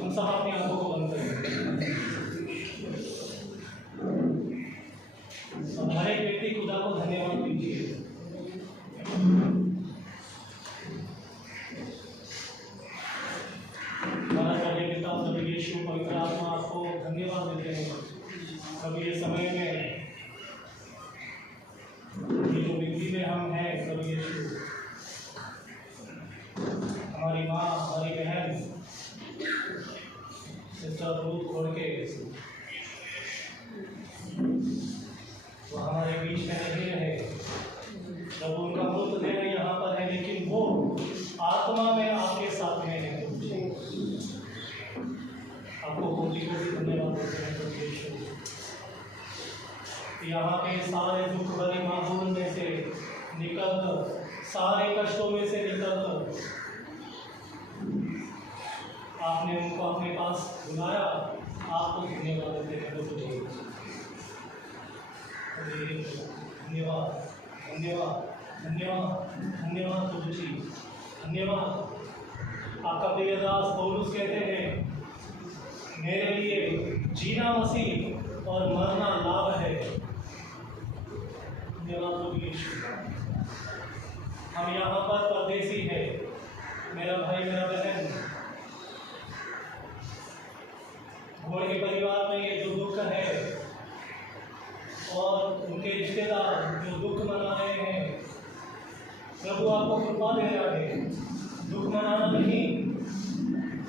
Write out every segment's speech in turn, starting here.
हम सब अपनी आंखों को बंद करें। हर एक व्यक्ति खुदा को धन्यवाद दीजिए। हमारा सर्वे पिता प्रभु यीशु पवित्र आत्मा आपको धन्यवाद देते हैं प्रभु ये समय में, ये जो विधि में हम हैं प्रभु यीशु, हमारी माँ, हमारी बहन सिस्टर रूथ खोल के वो हमारे बीच में नहीं रहे प्रभु, उनका मृतदेह यहाँ पर है लेकिन वो आत्मा में आपके साथ में है। आपको कोटि कोटि धन्यवाद देते हैं प्रभु यीशु। यहाँ पे सारे दुख भरे माहौल में से निकलकर, सारे कष्टों में से निकलकर आपने उनको अपने पास बुलाया। आपको धन्यवाद देते हैं प्रभु जी। धन्यवाद धन्यवाद धन्यवाद धन्यवाद प्रभु जी, धन्यवाद। आपका प्रिय दास पौलुस कहते हैं, मेरे लिए जीना मसीह और मरना लाभ है। धन्यवाद प्रभु यीशु। हम यहाँ पर परदेसी हैं, मेरा भाई, मेरा बहन, घोड़े के परिवार में ये जो दुख है और उनके रिश्तेदार जो दुख मना रहे हैं, प्रभु आपको कृपा दे रहा है। दुख मनाना नहीं,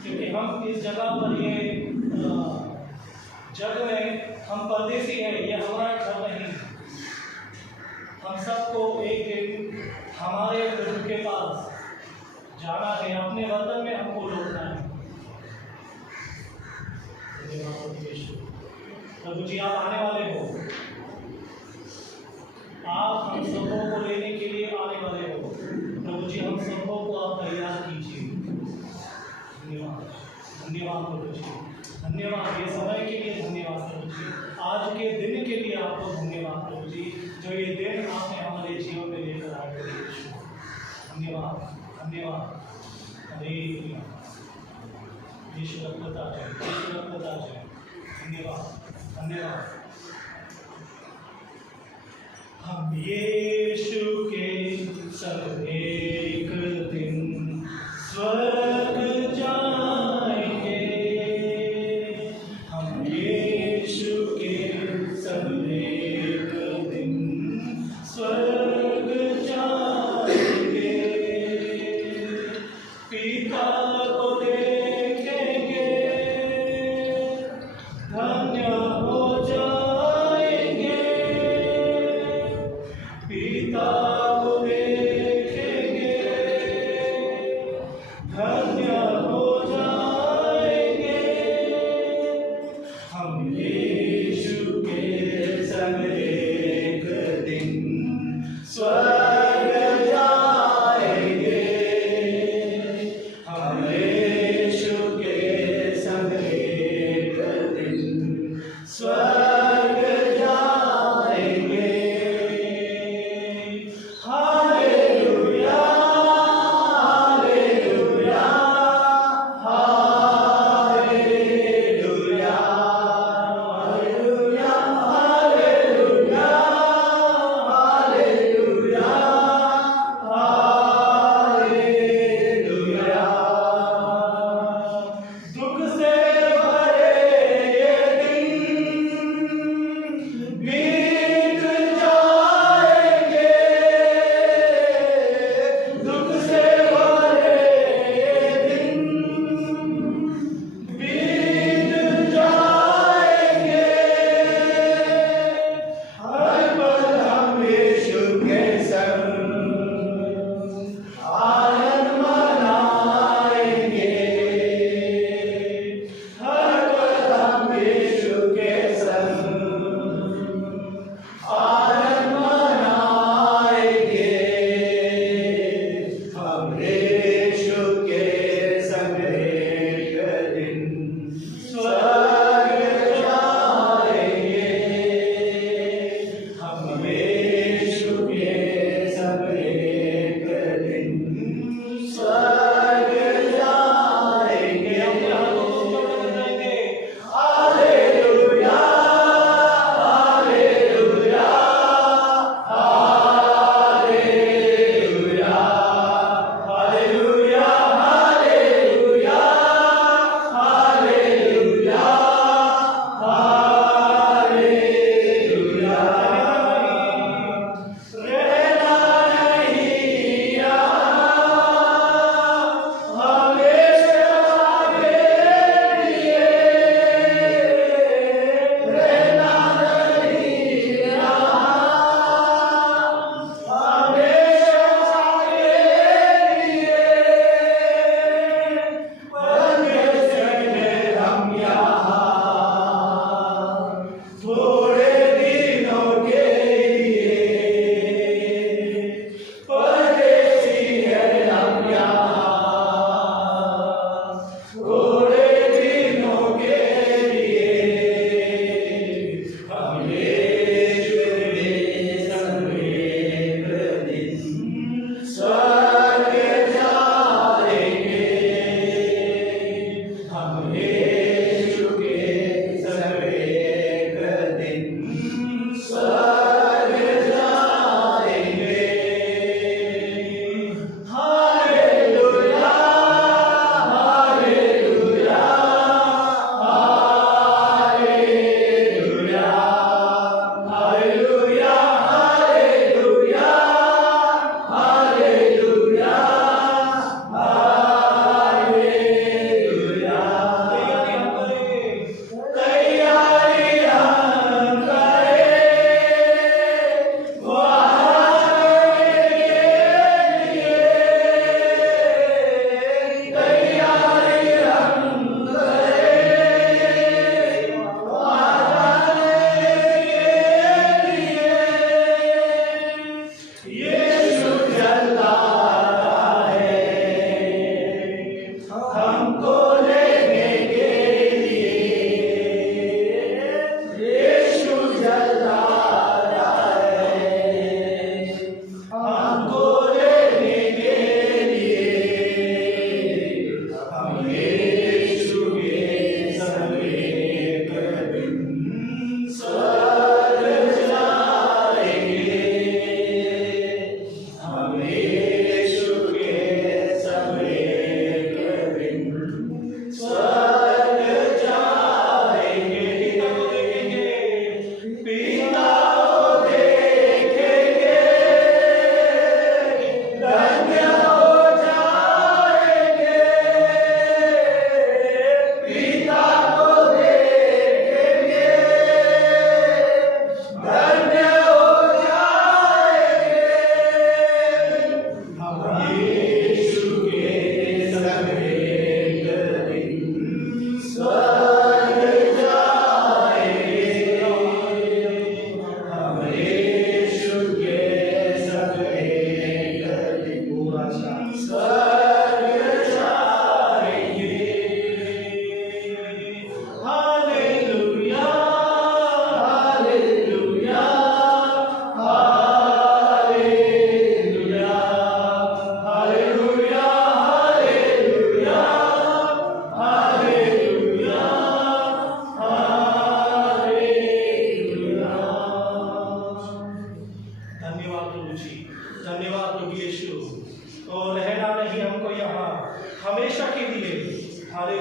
क्योंकि हम इस जगह पर, ये जग में हम परदेसी हैं, ये हमारा घर नहीं। हम सबको एक दिन हमारे प्रभु के पास जाना है, अपने वतन में हमको लौटना है। प्रभु जी आप आने वाले हो, आप हम सबों को लेने के लिए आने वाले हो। प्रभु जी हम सबों को आप तैयार कीजिए। धन्यवाद धन्यवाद प्रभु जी, धन्यवाद ये समय के लिए, धन्यवाद प्रभु जी, आज के दिन के लिए आपको धन्यवाद प्रभु जी, जो ये दिन आपने हमारे जीवन में लेकर आए। धन्यवाद धन्यवाद। हरे यीशु रखता है, यीशु रखता है। धन्यवाद धन्यवाद। हम यीशु के संग एक दिन स्वर्ग जाएंगे। हम यीशु के संग एक दिन स्वर्ग जाएंगे। पिता को देखेंगे, धन्य हो जाएंगे। पिता को देखेंगे, धन्य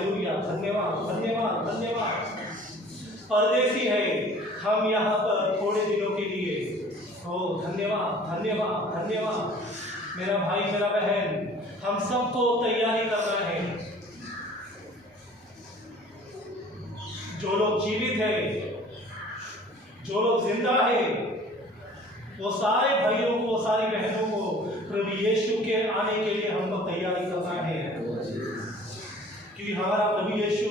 हालेलुया, धन्यवाद धन्यवाद धन्यवाद। परदेसी है हम यहाँ पर थोड़े दिनों के लिए। ओ धन्यवाद धन्यवाद धन्यवाद। मेरा भाई मेरा बहन, हम सबको तैयारी करना है। जो लोग जीवित है, जो लोग जिंदा है, वो सारे भाइयों को, सारी बहनों को प्रभु यीशु के आने के लिए हमको तैयारी करना है, क्योंकि हमारा प्रभु यीशु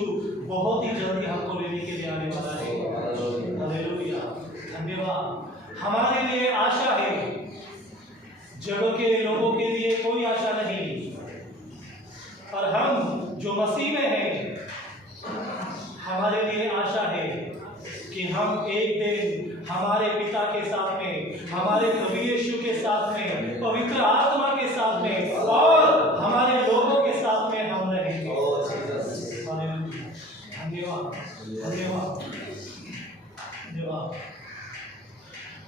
बहुत ही जल्दी हमको लेने के लिए आने वाला है। हालेलुया, धन्यवाद। हमारे लिए आशा है, जगह के लोगों के लिए कोई आशा नहीं, और हम जो मसीह में हैं, हमारे लिए आशा है कि हम एक दिन हमारे पिता के साथ में, हमारे प्रभु यीशु के साथ में, पवित्र आत्मा के साथ में और हमारे लोगों के साथ में हम रहेंगे। धन्यवाद धन्यवाद धन्यवाद।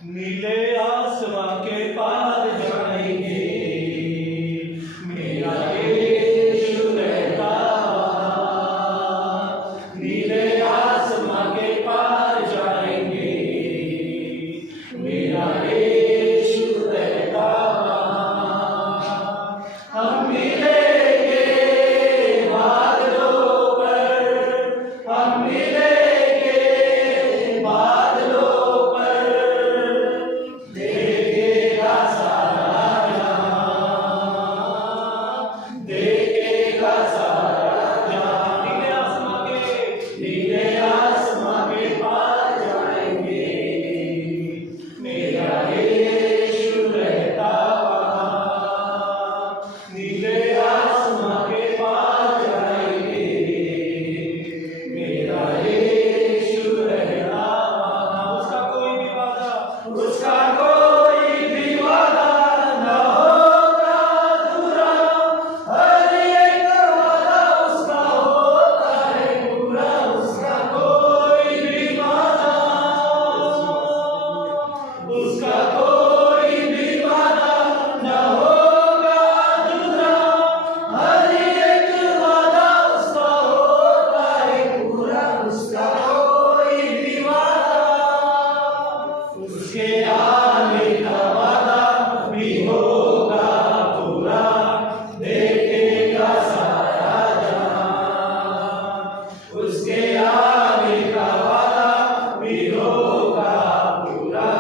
नीले आसमां के पार जाएंगे, मेरा यीशु रहता। नीले आसमां के पार जाएंगे, मेरा यीशु रहता। हम मिलेंगे बादलों पर, हम मिलेंगे बादलों पर, देखेगा सारा जहां, देखेगा सारा जहां। नीले आसमां के पार जाएंगे, मेरा यीशु रहता वहाँ। नीले आसमां के पार जाएंगे, मेरा यीशु रहता वहाँ। उसका कोई भी वादा, उसका कोई भी वादा न होगा अधूरा। हर एक वादा उसका होता है पूरा। उसका कोई भी वादा, उसका कोई भी वादा न होगा अधूरा। हर एक वादा उसका होता है पूरा। उसका कोई भी वादा, उसके आने का वादा भी होगा पूरा। देखेगा सारा जहां, उसके आने का वादा भी होगा पूरा।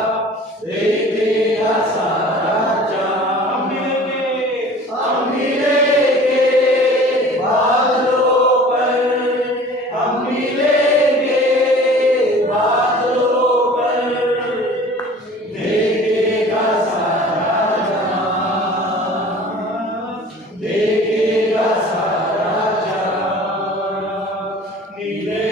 देखेगा सारा जहां। हम मिलेंगे बादलों पर, हम मिलेंगे बादलों पर, देखेगा सारा जहां, देखेगा सारा जहां। नीले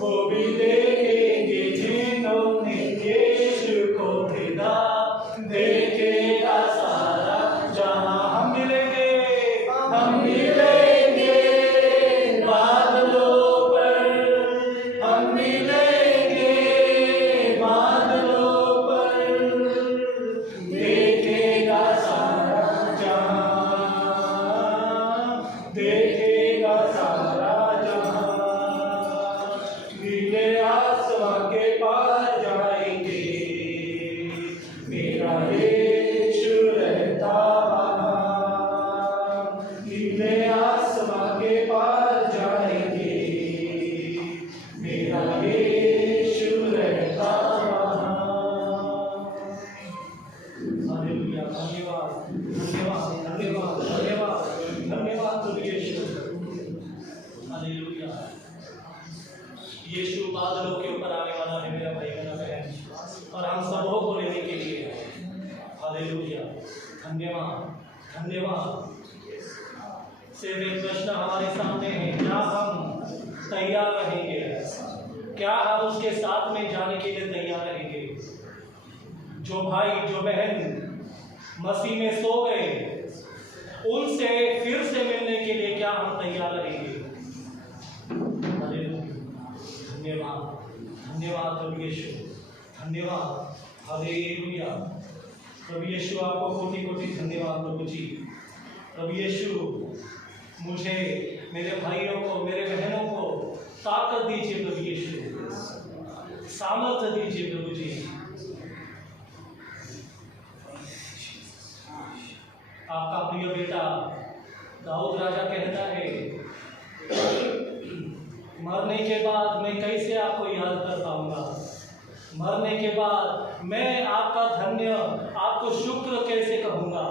वो भी देखेंगे जिन्होंने यीशु को भेजा। देखेगा सारा जहां हम मिलेंगे बादलों पर, हम मिलेंगे बादलों पर। देखेगा सारा जहां, देखेगा सारा जहां। नीले आसमां के पार जाएंगे, मेरा यीशु रहता वहाँ। नीले आसमां के पार जाएंगे, मेरा यीशु रहता वहाँ। हालेलुया, धन्यवाद धन्यवाद धन्यवाद धन्यवाद धन्यवाद प्रभु यीशु। हालेलुया। यीशु बादलों के ऊपर आने वाला है मेरा भाई मेरा बहन, और हम सबों को लेने के लिए। हालेलुया, धन्यवाद धन्यवाद। सिर्फ एक प्रश्न हमारे सामने है, क्या हम तैयार रहेंगे? क्या हम उसके साथ में जाने के लिए तैयार रहेंगे? जो भाई जो बहन मसीह में सो गए, उनसे फिर से मिलने के लिए क्या हम तैयार रहेंगे? धन्यवाद धन्यवाद प्रभु यीशु, धन्यवाद। हालेलुया। प्रभु यीशु आपको कोटि कोटि धन्यवाद प्रभु जी। प्रभु यीशु मुझे, मेरे भाइयों को, मेरे बहनों को ताकत दीजिए प्रभु यीशु, सामर्थ्य दीजिए प्रभु जी। आपका प्रिय बेटा दाऊद राजा कहता है, मरने के बाद मैं कैसे आपको याद कर पाऊंगा? मरने के बाद मैं आपका धन्य, आपको शुक्र कैसे कहूंगा?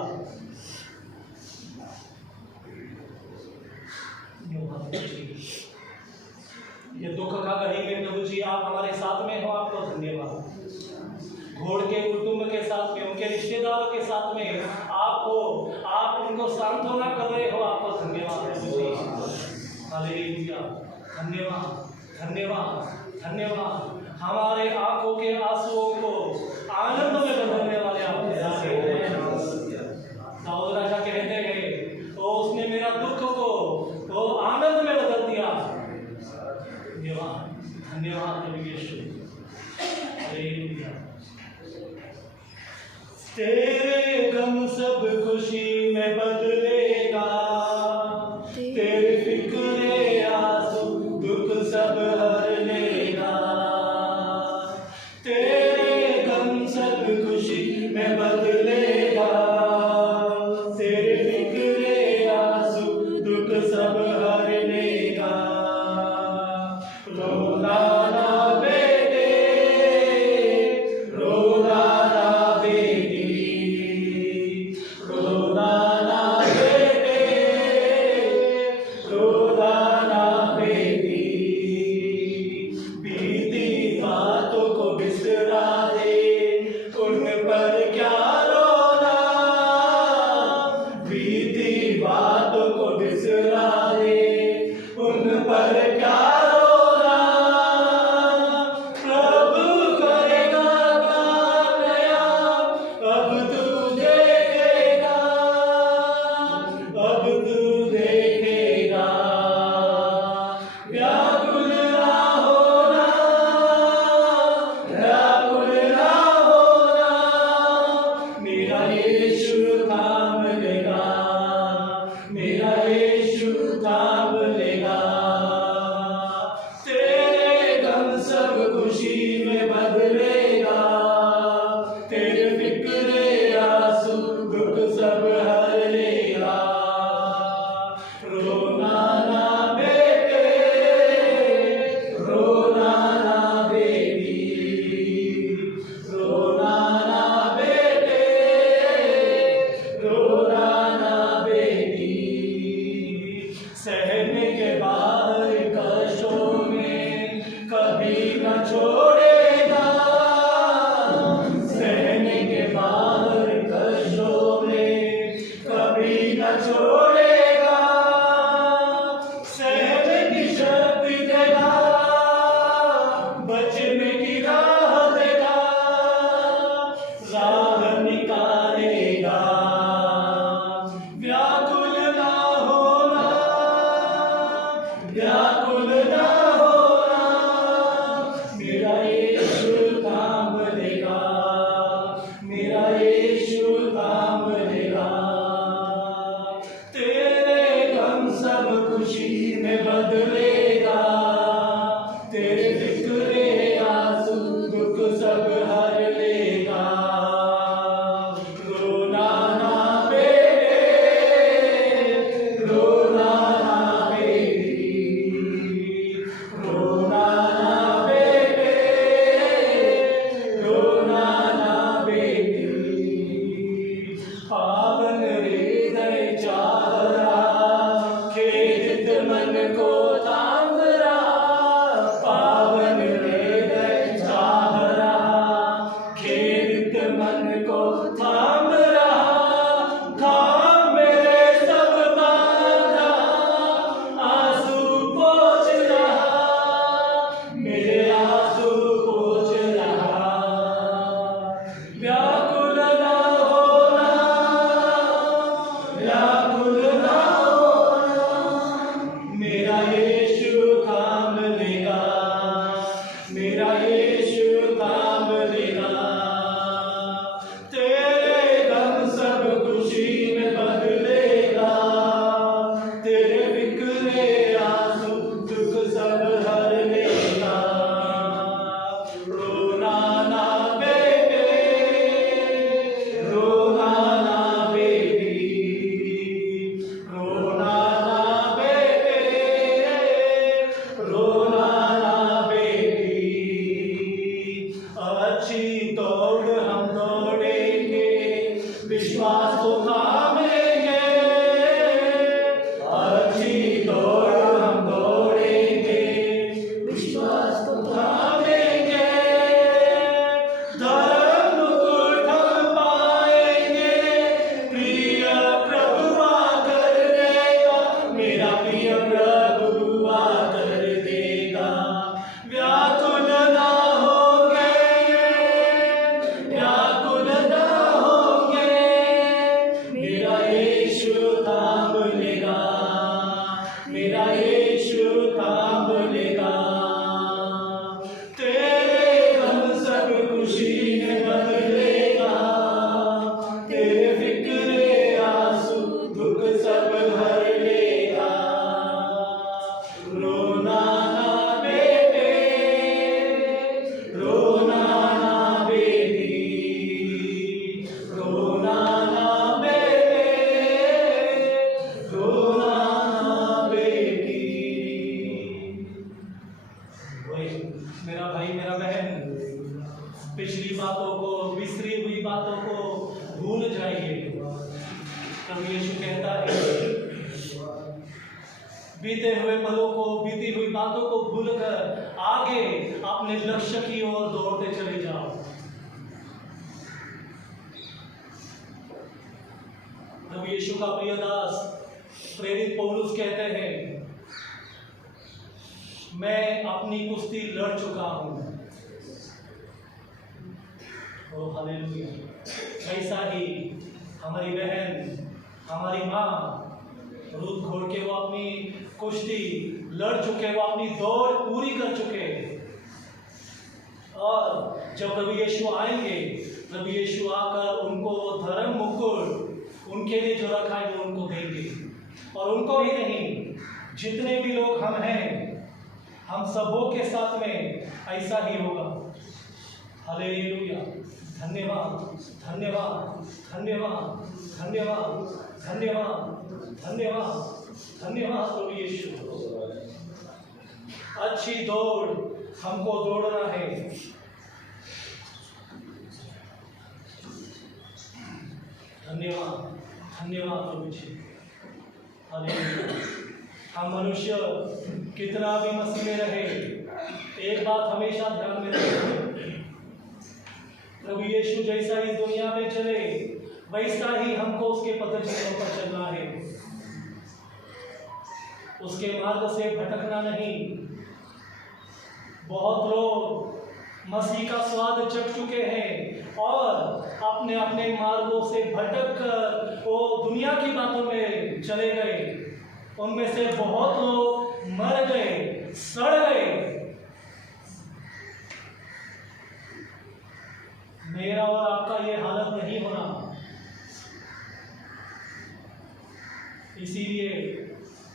ये दुख का घड़ी में प्रभु जी आप हमारे साथ में हो, आपको धन्यवाद। घोड़ के कुटुंब के साथ में, उनके रिश्तेदारों के साथ में आप उनको सांत्वना कर रहे हो, आपको धन्यवाद प्रभु जी। हालेलुया, धन्यवाद धन्यवाद धन्यवाद। हमारे आंखों के आंसुओं को आनंद में बदलने वाले आप दाऊद राजा कहते हैं, तो उसने मेरा दुख को तो आनंद में बदल दिया। धन्यवाद धन्यवाद प्रभु यीशु। हालेलुया। तेरे गम सब खुशी में बदलेगा, तेरे फिक्रे आंसू दुख सब हर लेगा। तेरे गम सब खुशी में बदलेगा, तेरे फिक्रे आंसू दुख सब हर लेगा। रोना ना बेटे, रोना ना बेटी, रोना ना बेटे। मेरा भाई मेरा बहन, पिछली बातों को, बिसरी हुई बातों को भूल जाइए। प्रभु यीशु कहता है बीते हुए पलों को, बीती हुई बातों को भूलकर आगे अपने लक्ष्य की ओर दौड़ते चले जाओ। प्रभु यीशु का प्रिय दास प्रेरित पौलुस कहते हैं, मैं अपनी कुश्ती लड़ चुका हूं। ओ हालेलुया। ऐसा ही हमारी बहन, हमारी माँ रूद घोड़ के वो अपनी कुश्ती लड़ चुके, वो अपनी दौड़ पूरी कर चुके। और जब प्रभु यीशु आएंगे, प्रभु यीशु आकर उनको धर्म मुकुट उनके लिए जो रखा है वो उनको देंगे। और उनको ही नहीं, जितने भी लोग हम हैं, हम सबों के साथ में ऐसा ही होगा। हालेलुया। धन्यवाद धन्यवाद धन्यवाद धन्यवाद धन्यवाद धन्यवाद धन्यवाद प्रभु यीशु। अच्छी दौड़ हमको दौड़ना है। धन्यवाद धन्यवाद प्रभु जी। हालेलुया। हम मनुष्य कितना भी मसीह में रहे, एक बात हमेशा ध्यान में रखें, प्रभु यीशु जैसा इस दुनिया में चले वैसा ही हमको उसके पदचिन्हों पर चलना है। उसके मार्ग से भटकना नहीं। बहुत लोग मसीह का स्वाद चख चुके हैं और अपने अपने मार्गों से भटक कर वो दुनिया की बातों में चले गए। उनमें से बहुत लोग मर गए, सड़ गए। मेरा और आपका ये हालत नहीं होना। इसीलिए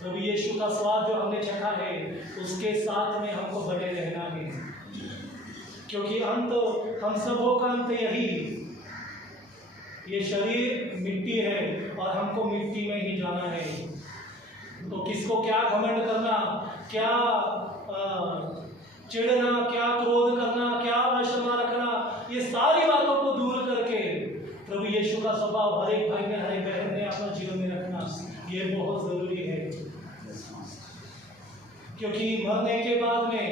प्रभु यीशु का स्वाद जो हमने चखा है उसके साथ में हमको बने रहना है, क्योंकि अंत हम सबों का अंत यही, ये शरीर मिट्टी है और हमको मिट्टी में ही जाना है। तो किसको क्या घमंड करना, क्या चिढ़ना, क्या क्रोध करना, क्या अक्षमा रखना, ये सारी बातों को दूर करके प्रभु यीशु का स्वभाव हर एक भाई ने, हर एक बहन ने अपना जीवन में रखना, ये बहुत जरूरी है। क्योंकि मरने के बाद में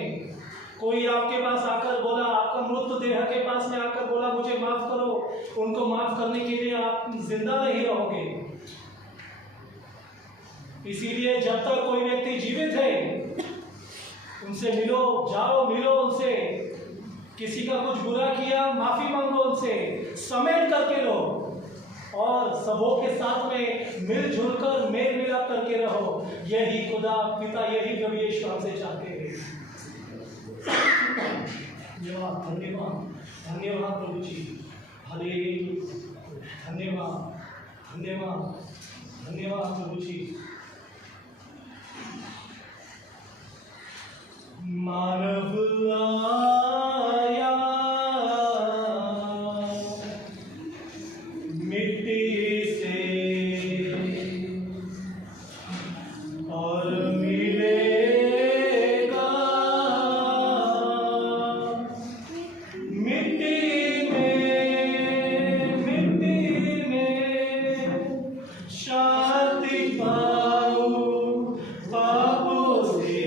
कोई आपके पास आकर बोला, आपका मृत देह के पास में आकर बोला मुझे माफ करो, उनको माफ करने के लिए आप जिंदा नहीं रहोगे। इसीलिए जब तक कोई व्यक्ति जीवित है उनसे मिलो, जाओ मिलो उनसे, किसी का कुछ बुरा किया माफी मांगो उनसे, समेट करके लो और सबों के साथ में मिलजुल कर मेल मिलाप करके रहो। यही खुदा पिता, यही प्रभु यीशु हमसे चाहते हैं। धन्यवाद धन्यवाद धन्यवाद प्रभु जी। हालेलुया। धन्यवाद धन्यवाद धन्यवाद प्रभु जी। मानव आया मिट्टी से और मिलेगा मिट्टी में शांति पाऊं पापों से,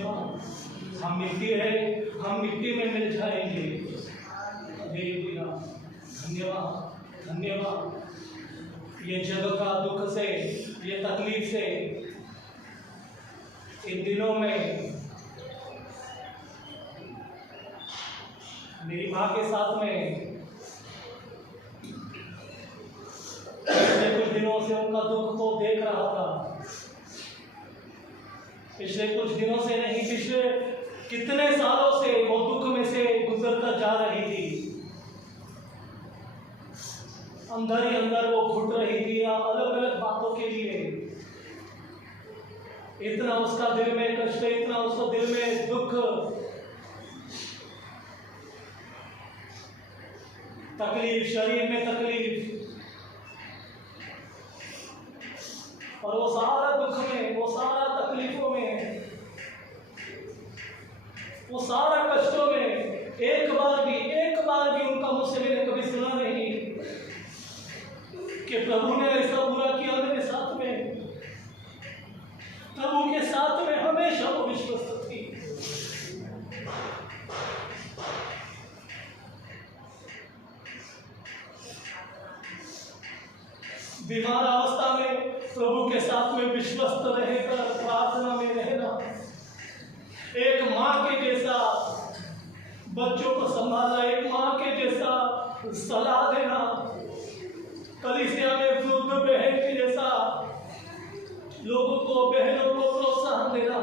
धन्यवाद। हम मिट्टी है, हम मिट्टी में मिल जाएंगे। हालेलुया, धन्यवाद धन्यवाद। ये जग का दुख से, ये तकलीफ से इन दिनों में मेरी माँ के साथ में पिछले कुछ दिनों से उनका दुख को देख रहा था। पिछले कुछ दिनों से नहीं, पिछले कितने सालों से वो दुख में से गुजरकर जा रही थी। अंदर ही अंदर वो घुट रही थी अलग अलग बातों के लिए। इतना उसका दिल में कष्ट, इतना उसको दिल में दुख, तकलीफ, शरीर में तकलीफ, और वो सारा दुख में, वो सारा तकलीफों में, वो सारा कष्टों में एक बार भी उनका मुझसे मैंने कभी सुना नहीं कि प्रभु ने ऐसा बुरा किया मेरे साथ में। प्रभु के साथ में हमेशा वो विश्वस्त थी। बीमार अवस्था में प्रभु के साथ में विश्वस्त रहकर प्रार्थना में रहना, एक माँ के जैसा बच्चों को संभालना, एक माँ के जैसा सलाह देना, कलीसिया में वृद्ध बहन के जैसा लोगों को, बहनों को प्रोत्साहन देना।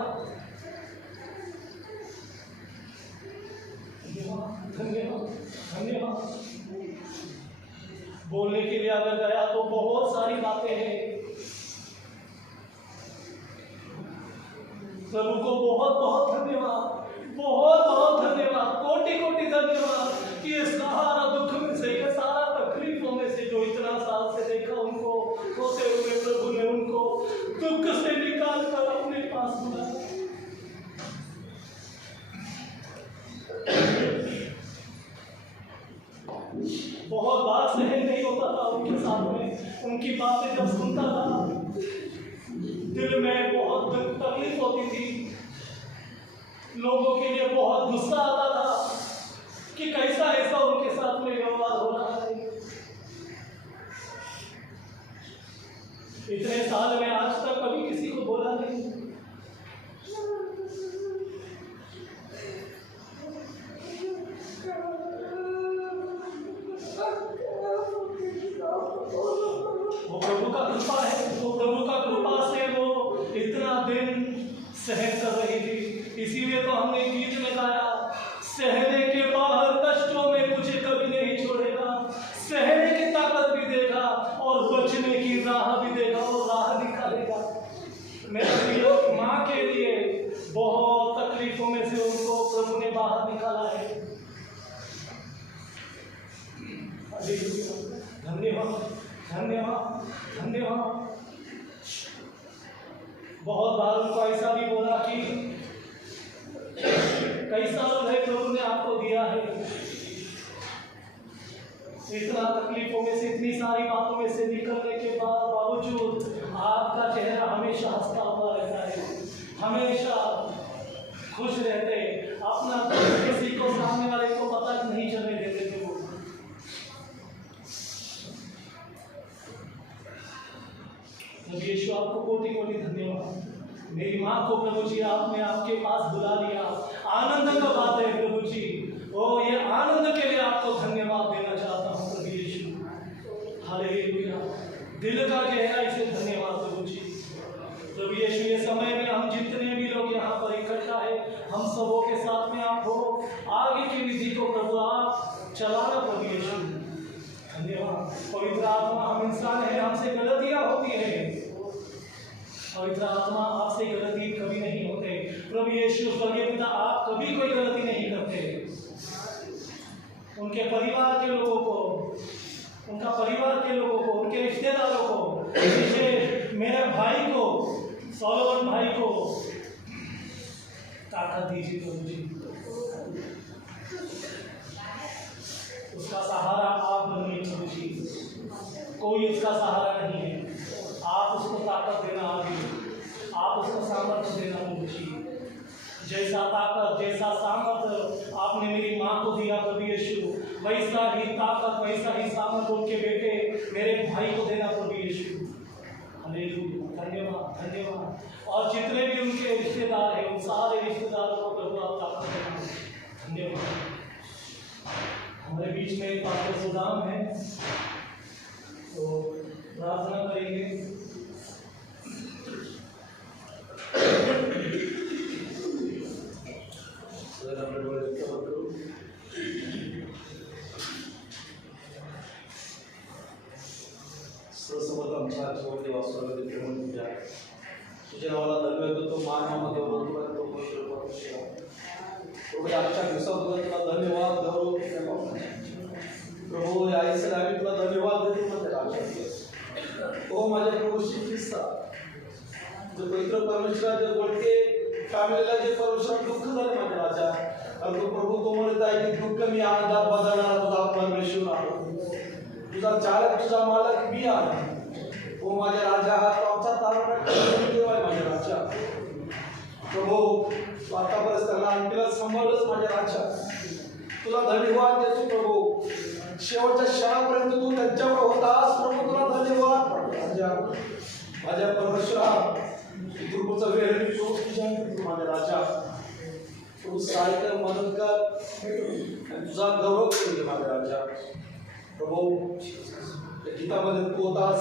धन्यवाद धन्यवाद। बोलने के लिए अगर गया तो बहुत सारी बातें हैं। प्रभु को बहुत बहुत धन्यवाद, बहुत बहुत धन्यवाद, कोटि कोटि धन्यवाद कि ये सारा दुख में से, ये सारा तकलीफों में से जो इतना साल से देखा उनको होते हुए, प्रभु ने उनको दुख से निकाल कर अपने पास बुलाया। बहुत बार सहन नहीं होता था उनके साथ में, उनकी बातें जब सुनता था दिल में बहुत तकलीफ होती थी। लोगों के लिए बहुत गुस्सा आता था कि कैसा ऐसा उनके साथ में व्यवहार हो रहा है। इतने साल में आज तक कभी किसी को बोला नहीं। वो प्रभु का कृपा है, वो प्रभु का कृपा से वो इतना दिन सहन कर रही थी। इसीलिए तो हमने गीत में गाया, सहने के बाहर कष्टों में तुझे कभी नहीं छोड़ेगा, सहने की ताकत भी देगा और बचने की राह भी देगा और राह निकालेगा। मेरे माँ के लिए बहुत तकलीफों में से उनको प्रभु ने बाहर निकाला है। धन्यवाद धन्यवाद धन्यवाद। बहुत बार उनको ऐसा भी बोला कि कई सालों में प्रभु ने आपको दिया है, इतना तकलीफों में से, इतनी सारी बातों में से निकलने के बाद बावजूद आपका चेहरा हमेशा हंसता हुआ रहता है, हमेशा खुश रहते, अपना किसी को, सामने वाले को पता नहीं चलने देते थे वो। प्रभु यीशु आपको कोटि कोटि धन्यवाद। मेरी माँ को प्रभु जी आपने आपके पास बुला लिया, आनंद का बात है प्रभु जी। ओ ये आनंद के लिए आपको धन्यवाद देना चाहता हूँ प्रभु यीशु। हालेलुया, दिल का गहराई से धन्यवाद प्रभु जी। प्रभु यीशु ये समय में हम जितने भी लोग यहाँ पर इकट्ठा है, हम सबों के साथ में आप हो, आगे की विधि को प्रभु आप चलाना प्रभु यीशु। धन्यवाद। पवित्र आत्मा, हम इंसान हैं, हमसे गलतियाँ होती है, पवित्र आत्मा आपसे गलती कभी नहीं होते। प्रभु यीशु स्वर्गीय पिता, आप कभी कोई गलती नहीं करते। उनके परिवार के लोगों को, उनका परिवार के लोगों को, उनके रिश्तेदारों को, जैसे मेरे भाई को, सोलोमन भाई को ताकत दीजिए प्रभु जी। उसका सहारा आप बनिए प्रभु जी, कोई उसका सहारा नहीं है। आप उसको ताकत देना, आगे आप उसको सामर्थ्य देना प्रभु जी। जैसा ताकत, जैसा सामर्थ आपने मेरी माँ को दिया प्रभु यीशु, वैसा ही ताकत, वैसा ही सामर्थ उनके बेटे मेरे भाई को देना प्रभु यीशु। हालेलुया, धन्यवाद धन्यवाद। और जितने भी उनके रिश्तेदार हैं उन सारे रिश्तेदारों को प्रभु आप ताकत देना। धन्यवाद। हमारे बीच में पास्टर सुदाम है, तो प्रार्थना करेंगे। तुझ्या नावाला धन्यवाद तो मान नामामध्ये ओळखला तो प्रभू आजच्या दिवसाबद्दल तुला धन्यवाद गौरव प्रभू या आम्ही तुला धन्यवाद देतो म्हणते आजच्या दिवस ओ माझ्या प्रभू श्री ख्रिस्ता जो पवित्र परमेश्वराचे गोडके फॅमिलीला जे परमेश्वर दुःख झाले माझ्या राजा आणि तो प्रभू तो म्हणत आहे की दुःख मी आनंदात बदलणारा तुझा परमेश्वर आहे, तुझा चालक तुझा मालक मी आहे। ओ माझ्या राजा हा तो आमचा तारणारा देव आहे माझ्या राजा प्रभू आतापर्यंत त्यांना आणखीला सांभाळलंच माझ्या राजा, तुला धन्यवाद देतो प्रभू। शेवटच्या क्षणापर्यंत तू त्यांच्यावर होतास प्रभू, तुला धन्यवाद राजा माझ्या परमेश्वरा। कृपेचा वेळ प्रभू तुझ्या माझ्या राजा प्रभू सहाय्य कर, मदत कर आणि तुझा गौरव कर माझ्या राजा प्रभू। गीतामध्ये तू होतास,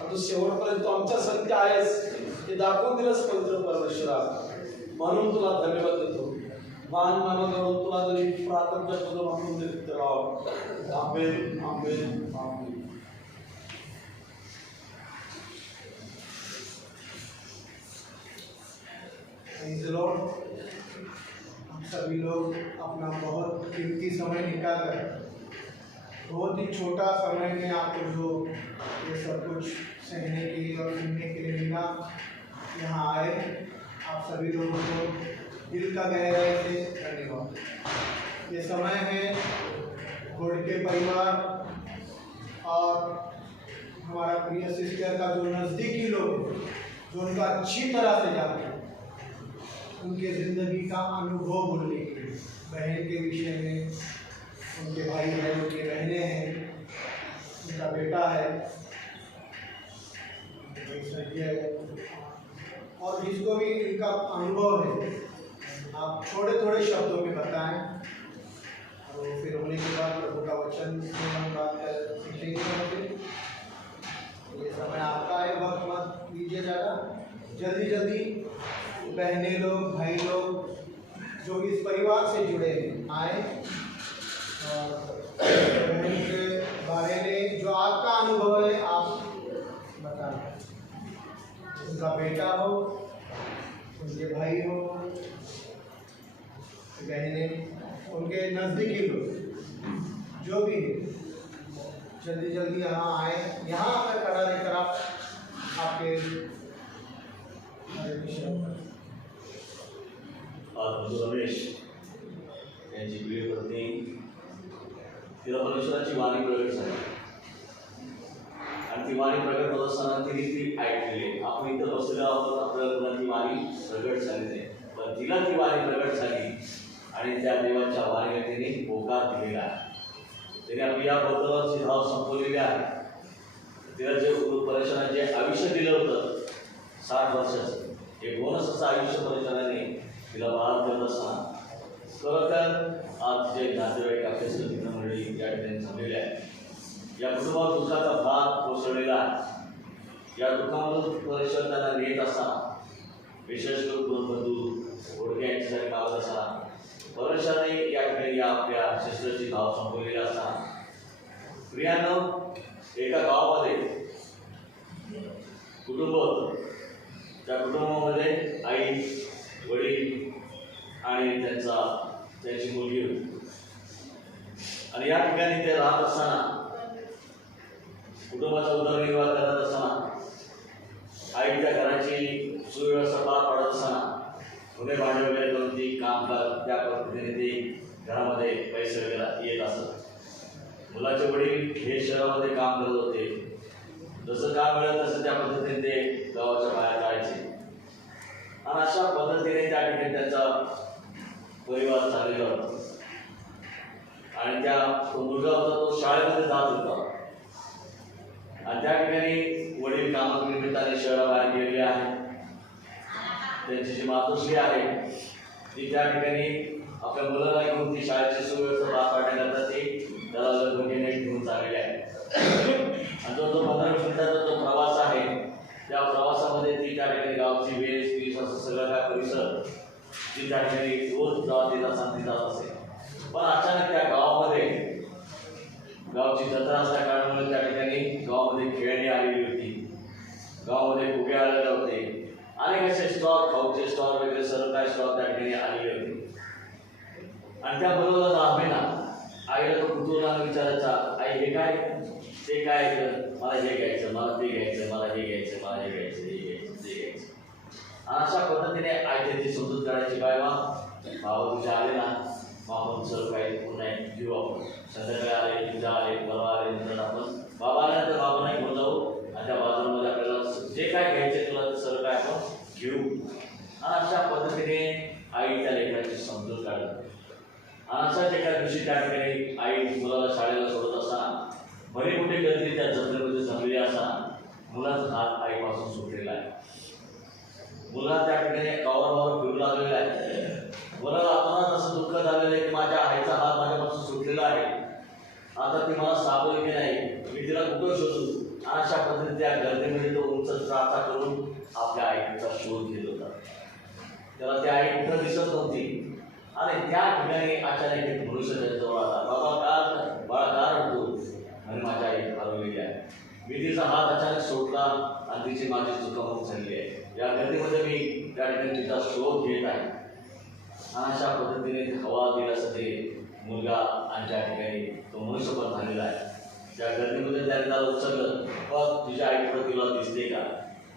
तू शेवटपर्यंत आमच्या संगती आहेस हे दाखवून दिलंस पवित्र परमेश्वरा, म्हणून तुला धन्यवाद देतो। मान मान गौरव तुला जरी प्रार्थना तुझं म्हणून देतो राव। Amen amen amen. Praise the lord. हम सभी लोग अपना बहुत कीमती समय निकाल कर बहुत ही छोटा समय में आपको जो ये सब कुछ सहने के लिए और सुनने के लिए मिला, यहाँ आए आप सभी लोगों को दिल का गहराई से धन्यवाद। ये समय है घोड़के परिवार और हमारा प्रिय सिस्टर का जो नज़दीकी लोग जो उनका अच्छी तरह से जानते हैं, उनके ज़िंदगी का अनुभव बोलने के लिए, बहन के विषय में, उनके भाई हैं, उनके बहनें हैं, उनका बेटा है, और जिसको भी इनका अनुभव है आप थोड़े थोड़े शब्दों में बताएं, और फिर होने के बाद प्रभु का वचन हम बात कर सीखेंगे। ये समय आपका है, वक्त मत लीजिए ज़्यादा, जल्दी जल्दी बहनें लोग भाई लोग जो इस परिवार से जुड़े हैं आए और उनके बारे में जो आपका अनुभव है आप बताएं। उनका बेटा हो, उनके भाई हो, बहनें, उनके नज़दीकी लोग जो भी है, जल्दी जल्दी यहाँ आए। यहाँ पर खड़ा रहकर आप आपके रमेश यांची प्रिय पत्नी तिला परमेश्वराची वाणी प्रगट झाली आणि ती वाणी प्रगट होत असताना तिने ती ऐकली। आपण इथं बसलेलो आहोत, आपल्याला ती वाणी प्रगट झाली नाही, पण तिला ती वाणी प्रगट झाली आणि त्या देवाच्या वाणीला तिने होकार दिलेला आहे। तिने आपली या बद्दलची धाव संपवलेली आहे। तिला जे परमेश्वराने आयुष्य दिलं होतं 60 वर्षाचं, एक बोनस असं आयुष्य परमेश्वराने तिला बाळग करत असताना खरं तर आज जे नातेवाईक आपल्या सगळी मंडळी या ठिकाणी जमलेले आहे, या कुटुंबावर दुःखाचा भाग कोसळलेला आहे। या दुःखामधून परमेश्वर त्यांना नेत असताना, विशेष करून दोन बंधू घोडके यांच्यासाठी लावत असताना परमेश्वराने या ठिकाणी आपल्या शिस्त्राची भाव संपवलेली असताना, प्रियानं एका गावामध्ये कुटुंब होतं। त्या कुटुंबामध्ये आई, वडील आणि त्यांची मुलगी होती आणि या ठिकाणी ते राहत असताना, कुटुंबाचा उदरनिर्वाह करत असताना, आई त्या घराची सुव्यवस्था पार पाडत असताना, गुन्हे भांडे वगैरे करून ती काम करत त्या पद्धतीने ती घरामध्ये पैसे वगैरे येत असत। मुलाचे वडील हे शहरामध्ये काम करत होते, जसं काम मिळत तसं त्या पद्धतीने ते गावाच्या बाहेर जायचे आणि अशा पद्धतीने त्या ठिकाणी त्यांचा परिवार चाललेला होता. आणि तो मुलगा होता तो शाळेमध्ये जात होता आणि त्या ठिकाणी वडील कामानिमित्ताने शहराबाहेर गेलेले आहे. त्यांची जी मातोश्री आहे ती त्या ठिकाणी आपल्या मुलाला घेऊन ती शाळेची सुव्यवस्था पार पाडण्याकरता ती त्याला लगबगीने घेऊन चाललेली आहे. आणि जो 15 मिनिटाचा जो प्रवास आहे त्या प्रवासामध्ये ती त्या ठिकाणी गावची वेश वीज असं सगळं काय परिसर ती त्या ठिकाणी रोज तिला सांगती जात असे. पण अचानक त्या गावामध्ये गावची जत्रा असल्या कारणामुळे त्या ठिकाणी गावामध्ये खेळणी आलेली होती, गावामध्ये फुगे आलेले होते, अनेक असे स्टॉल, खाऊचे स्टॉल वगैरे सर्व काय स्टॉल त्या ठिकाणी आलेले होते. आणि त्या बरोबर राहमेना आईला तो कुतूहलाने विचारायचा, आई हे काय, ते काय, मला हे घ्यायचं, मला ते घ्यायचं, मला हे घ्यायचं, मला हे घ्यायचं, हे घ्यायचं, ते घ्यायचं. आणि अशा पद्धतीने आई त्याची समजूत करायची, काय भाऊ तुझ्या आले ना मग आपण सर्व काही पुन्हा घेऊ, आपण संध्याकाळी आले, पूजा आले, परवा आले, नंतर आपण बाबा आल्यानंतर बाबांना घेऊन जाऊ आणि त्या बाजारामध्ये आपल्याला जे काय घ्यायचे तुला ते सर्व काय आपण घेऊ. आणि अशा पद्धतीने आई त्या लेकराची समजूत काढत. आणि अशाच एका दिवशी त्या ठिकाणी आई मुलाला शाळेला सोडत असताना बरी मोठी गर्दी त्या जत्रेमध्ये जमलेली असताना मुलाचा हात आईपासून सुटलेला आहे. मुलगा त्या ठिकाणी गावावर फिरू लागलेला आहे. मुलाला आपणास असं दुःख झालेलं आहे की माझ्या आईचा हात माझ्यापासून सुटलेला आहे, आता ती मला सापडली की नाही, मी तिला कुठं शोधू. अशा पद्धतीने त्या गर्दीमध्ये तो उंच त्राचा करून आपल्या आईचा शोध घेत होता. त्याला ती आई कुठं दिसत नव्हती. आणि त्या ठिकाणी अचानक एक मनुष्य त्याच्याजवळ आला. बाबा बाळा का रडतो? आणि माझ्या आई हरवलेली आहे. मी तिचा हात अचानक सोडला आणि तिची माझी चुकामुक झाली आहे. या गर्दीमध्ये मी त्या ठिकाणी तिचा शोध घेत आहे. अशा पद्धतीने हवा दिल्यासाठी मुलगा आणि त्या ठिकाणी तो मनुष्य पण झालेला आहे. त्या गर्दीमध्ये त्याने त्याला उचललं, बघ तुझ्या आई कुठं तुला दिसते का?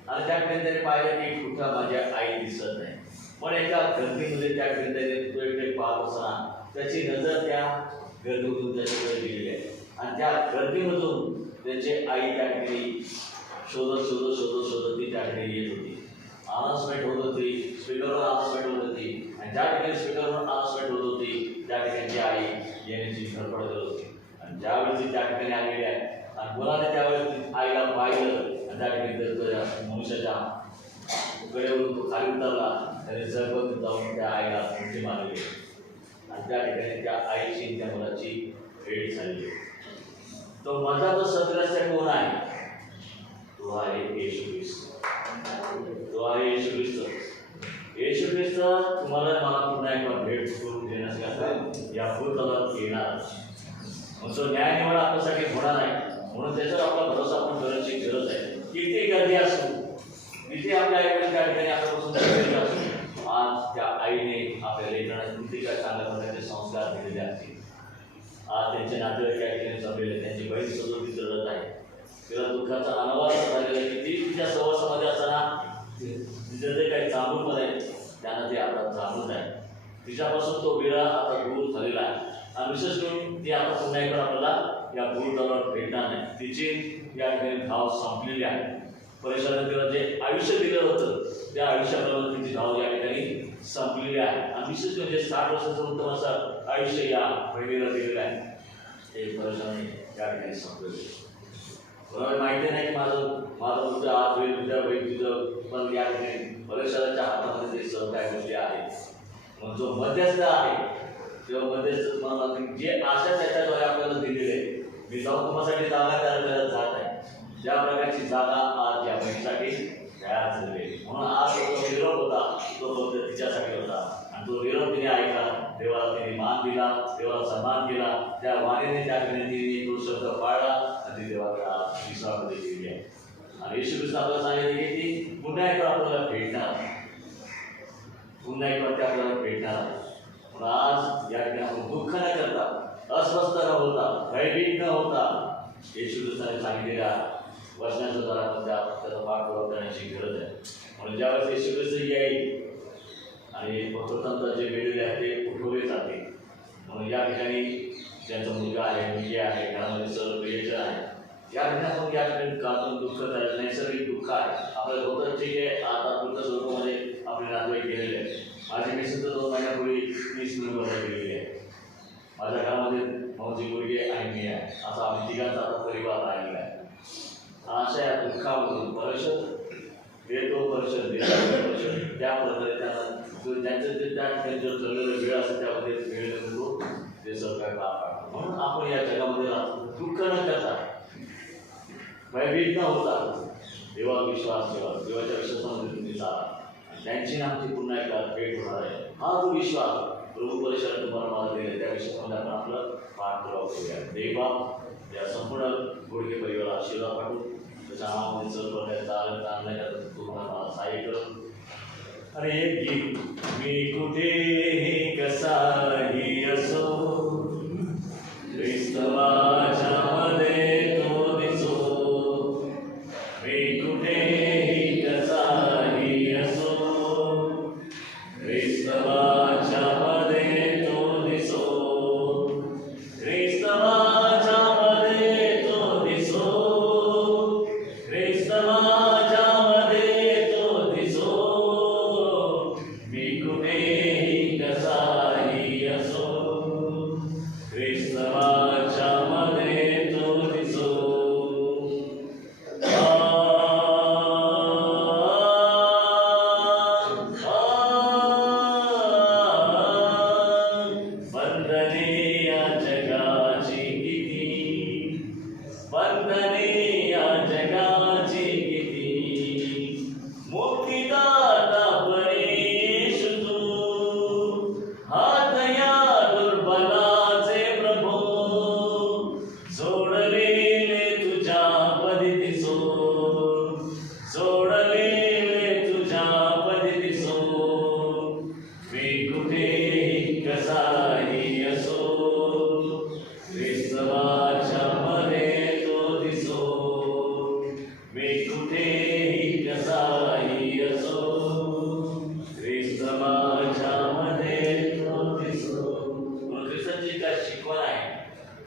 आणि त्या ठिकाणी त्याने पाहिलं की कुठं माझी आई दिसत नाही. पण एका गर्दीमध्ये त्या ठिकाणी त्याने तो इकडे पाहत असताना त्याची नजर त्या गर्दीमधून त्याच्याकडे गेलेली आहे. आणि त्या गर्दीमधून त्याची आई त्या ठिकाणी शोधत शोधत शोधत शोधत ती त्या ठिकाणी येत होती. अनाउन्समेंट होत होती, स्पीकरवर अनाउन्समेंट होत होती. आणि ज्या ठिकाणी स्पीकरवर अनाउन्समेंट होत होती त्या ठिकाणी आई येण्याची धडपड करत होती. आणि ज्यावेळेस ती त्या ठिकाणी आलेली आहे आणि मुलाने त्यावेळेस आईला पाहिलं आणि त्या ठिकाणी मनुष्याच्या कडेवरून तो खाली उतरला, त्याने जगत जाऊन त्या आईला उंची मारली आणि त्या ठिकाणी त्या आईची त्या मुलाची भेट झाली. तो मधात सदस्य कोण आहे? तो आहे येशू ख्रिस्त. तो आहे येशू ख्रिस्त. येशू ख्रिस्त तुम्हाला मला पुन्हा एकदा भेट करून देण्यासाठी या भूतलात येणार. तो न्याय निवड आपल्यासाठी होणार आहे. म्हणून त्याच्यावर आपला भरोसा आपण करण्याची गरज आहे. किती गर्दी असो, किती आपल्या आईवडील त्या ठिकाणी आपल्यापासून असो, आज त्या आईने आपल्या लेकरांना किती काय चांगल्या प्रकारचे संस्कार दिलेले असतील. आज त्यांचे नातेवाईक त्या ठिकाणी जमलेले, त्यांची बहीण सदोतीत रडत आहे. तिला दुःखाचा अनुभव झालेला आहे की ती तिच्या सहवासामध्ये असताना तिचं जे काही चांगून आहे त्यांना ते आता जाणून आहे. तिच्यापासून तो विरह आता दूर झालेला आहे. आणि विशेष करून ती आता पुन्हा एकदा आपल्याला या भूतलावर भेटणार नाही. तिची या ठिकाणी धाव संपलेली आहे. परिसराने तिला जे आयुष्य दिलं होतं त्या आयुष्याबरोबर तिची धाव या ठिकाणी संपलेली आहे. आणि विशेष म्हणजे 60 वर्षाचं उत्तम असं आयुष्य या बहिणीला दिलेलं आहे. ते परिसराने या ठिकाणी संपलेलं. कोणाला माहिती नाही की माझं तुझं आज होईल, तुझ्या होईल तुझं, पण या ठिकाणी परिसराच्या हातामध्ये ते सर्व काही गोष्टी आहेत. मग जो मध्यस्थ आहे तेव्हा मध्यस्थ तुम्हाला जे आशा त्याच्याद्वारे आपल्याला दिलेली आहे, मी जाऊन तुम्हासाठी जागा तयार करत जात आहे. ज्या प्रकारची जागा आज या बहिणीसाठी तयार झालेली आहे. म्हणून आज जो निरोप होता तो फक्त तिच्यासाठी होता. आणि तो निरोप तिने ऐकला, देवाला तिने मान दिला, देवाला सन्मान केला. त्या वाणीने त्या तिने तो शब्द पाळला आणि ती देवाला विश्वासमध्ये गेली आहे. आणि येशू ख्रिस्त आपल्याला सांगितले की ती पुन्हा एकदा आपल्याला भेटणार, पुन्हा एकदा ते आपल्याला भेटणार. म्हणून आज या ठिकाणी आपण दुःख न करता, अस्वस्थ न होता, भयभीत न होता येशू ख्रिस्ताने सांगितलेल्या वचनाच्या द्वारा आपण त्याचा पाठपुरावा करण्याची गरज आहे. म्हणून ज्यावेळेस येशू ख्रिस्त येईल आणि प्रथमतः जे वेळेले आहे ते उठवले जाते. म्हणून या ठिकाणी ज्यांचा मुलगा आहे, मुलगी आहे, घरामध्ये सर्व प्रियजन आहे, या ठिकाणी आपण या ठिकाणी कातून दुःख करायचं, नैसर्गिक दुःख आहे आपल्याला होतं. ठीक आहे, आता पुढच्या स्वरूपामध्ये आपले नातेवाईक गेलेले आहेत. माझी मिसेस तर 2 महिन्यापूर्वी 30 नोव्हेंबरला गेलेली आहे. माझ्या घरामध्ये माझी मुलगी आणि मी आहे. असा आम्ही तिघांचा आता परिवार राहिलेला आहे. अशा या दुःखामधून परिषद येतो, परिषद देतो, त्या प्रकारे त्यांना ज्यांचं जे त्या ठिकाणी जर चाललेला वेळ असेल त्यामध्ये वेळ देतो ते सरकार पाहतात. म्हणून आपण या जगामध्ये राहतो. दुःख न करता, भयभीत न होता देवा विश्वास ठेवा. देवाच्या विश्वासामध्ये तुम्ही चाला. त्यांची आमची पुन्हा एकदा भेट होणार आहे. हा जो विश्वास प्रभू परिषद तुम्हाला मला दिले त्या विश्वासामध्ये आपण आपलं पाठपुरावा करूया. देवा या संपूर्ण गोडके परिवाराला आशीर्वाद पाठवून त्याच्या नावामध्ये सर्व चालत आणल्या तुम्हाला मला सहाय्य करून अरे एक गीत मी कुठेही कसाही असो ख्रिस्तवाच्या मध्ये तो दिसो. मी कुठेही कसाही असो ख्रिस्तवाच्या मध्ये तो दिसो. ख्रिस्तवाच्या मध्ये तो दिसो. ख्रिस्तवाच्या मध्ये तो दिसो. मी कुठेही कसाही असो ख्रिस्तवाच्या मध्ये तो दिसो. बंधने या जगाची किती, बंधने या जगाची किती, मुक्तिदाता परेश तू. हात या दुर्बलाचे प्रभो जोडलेले तुझ्या पदी दिसो. जोडलेले तुझ्या पदी दिसो. मी कुठेही कसाही असो ख्रिस्तवाच्या मध्ये तो दिसो. मी कुठेही कसाही असो ख्रिस्तवाच्या मध्ये तो दिसो. ख्रिस्ताची काय शिकवण आहे,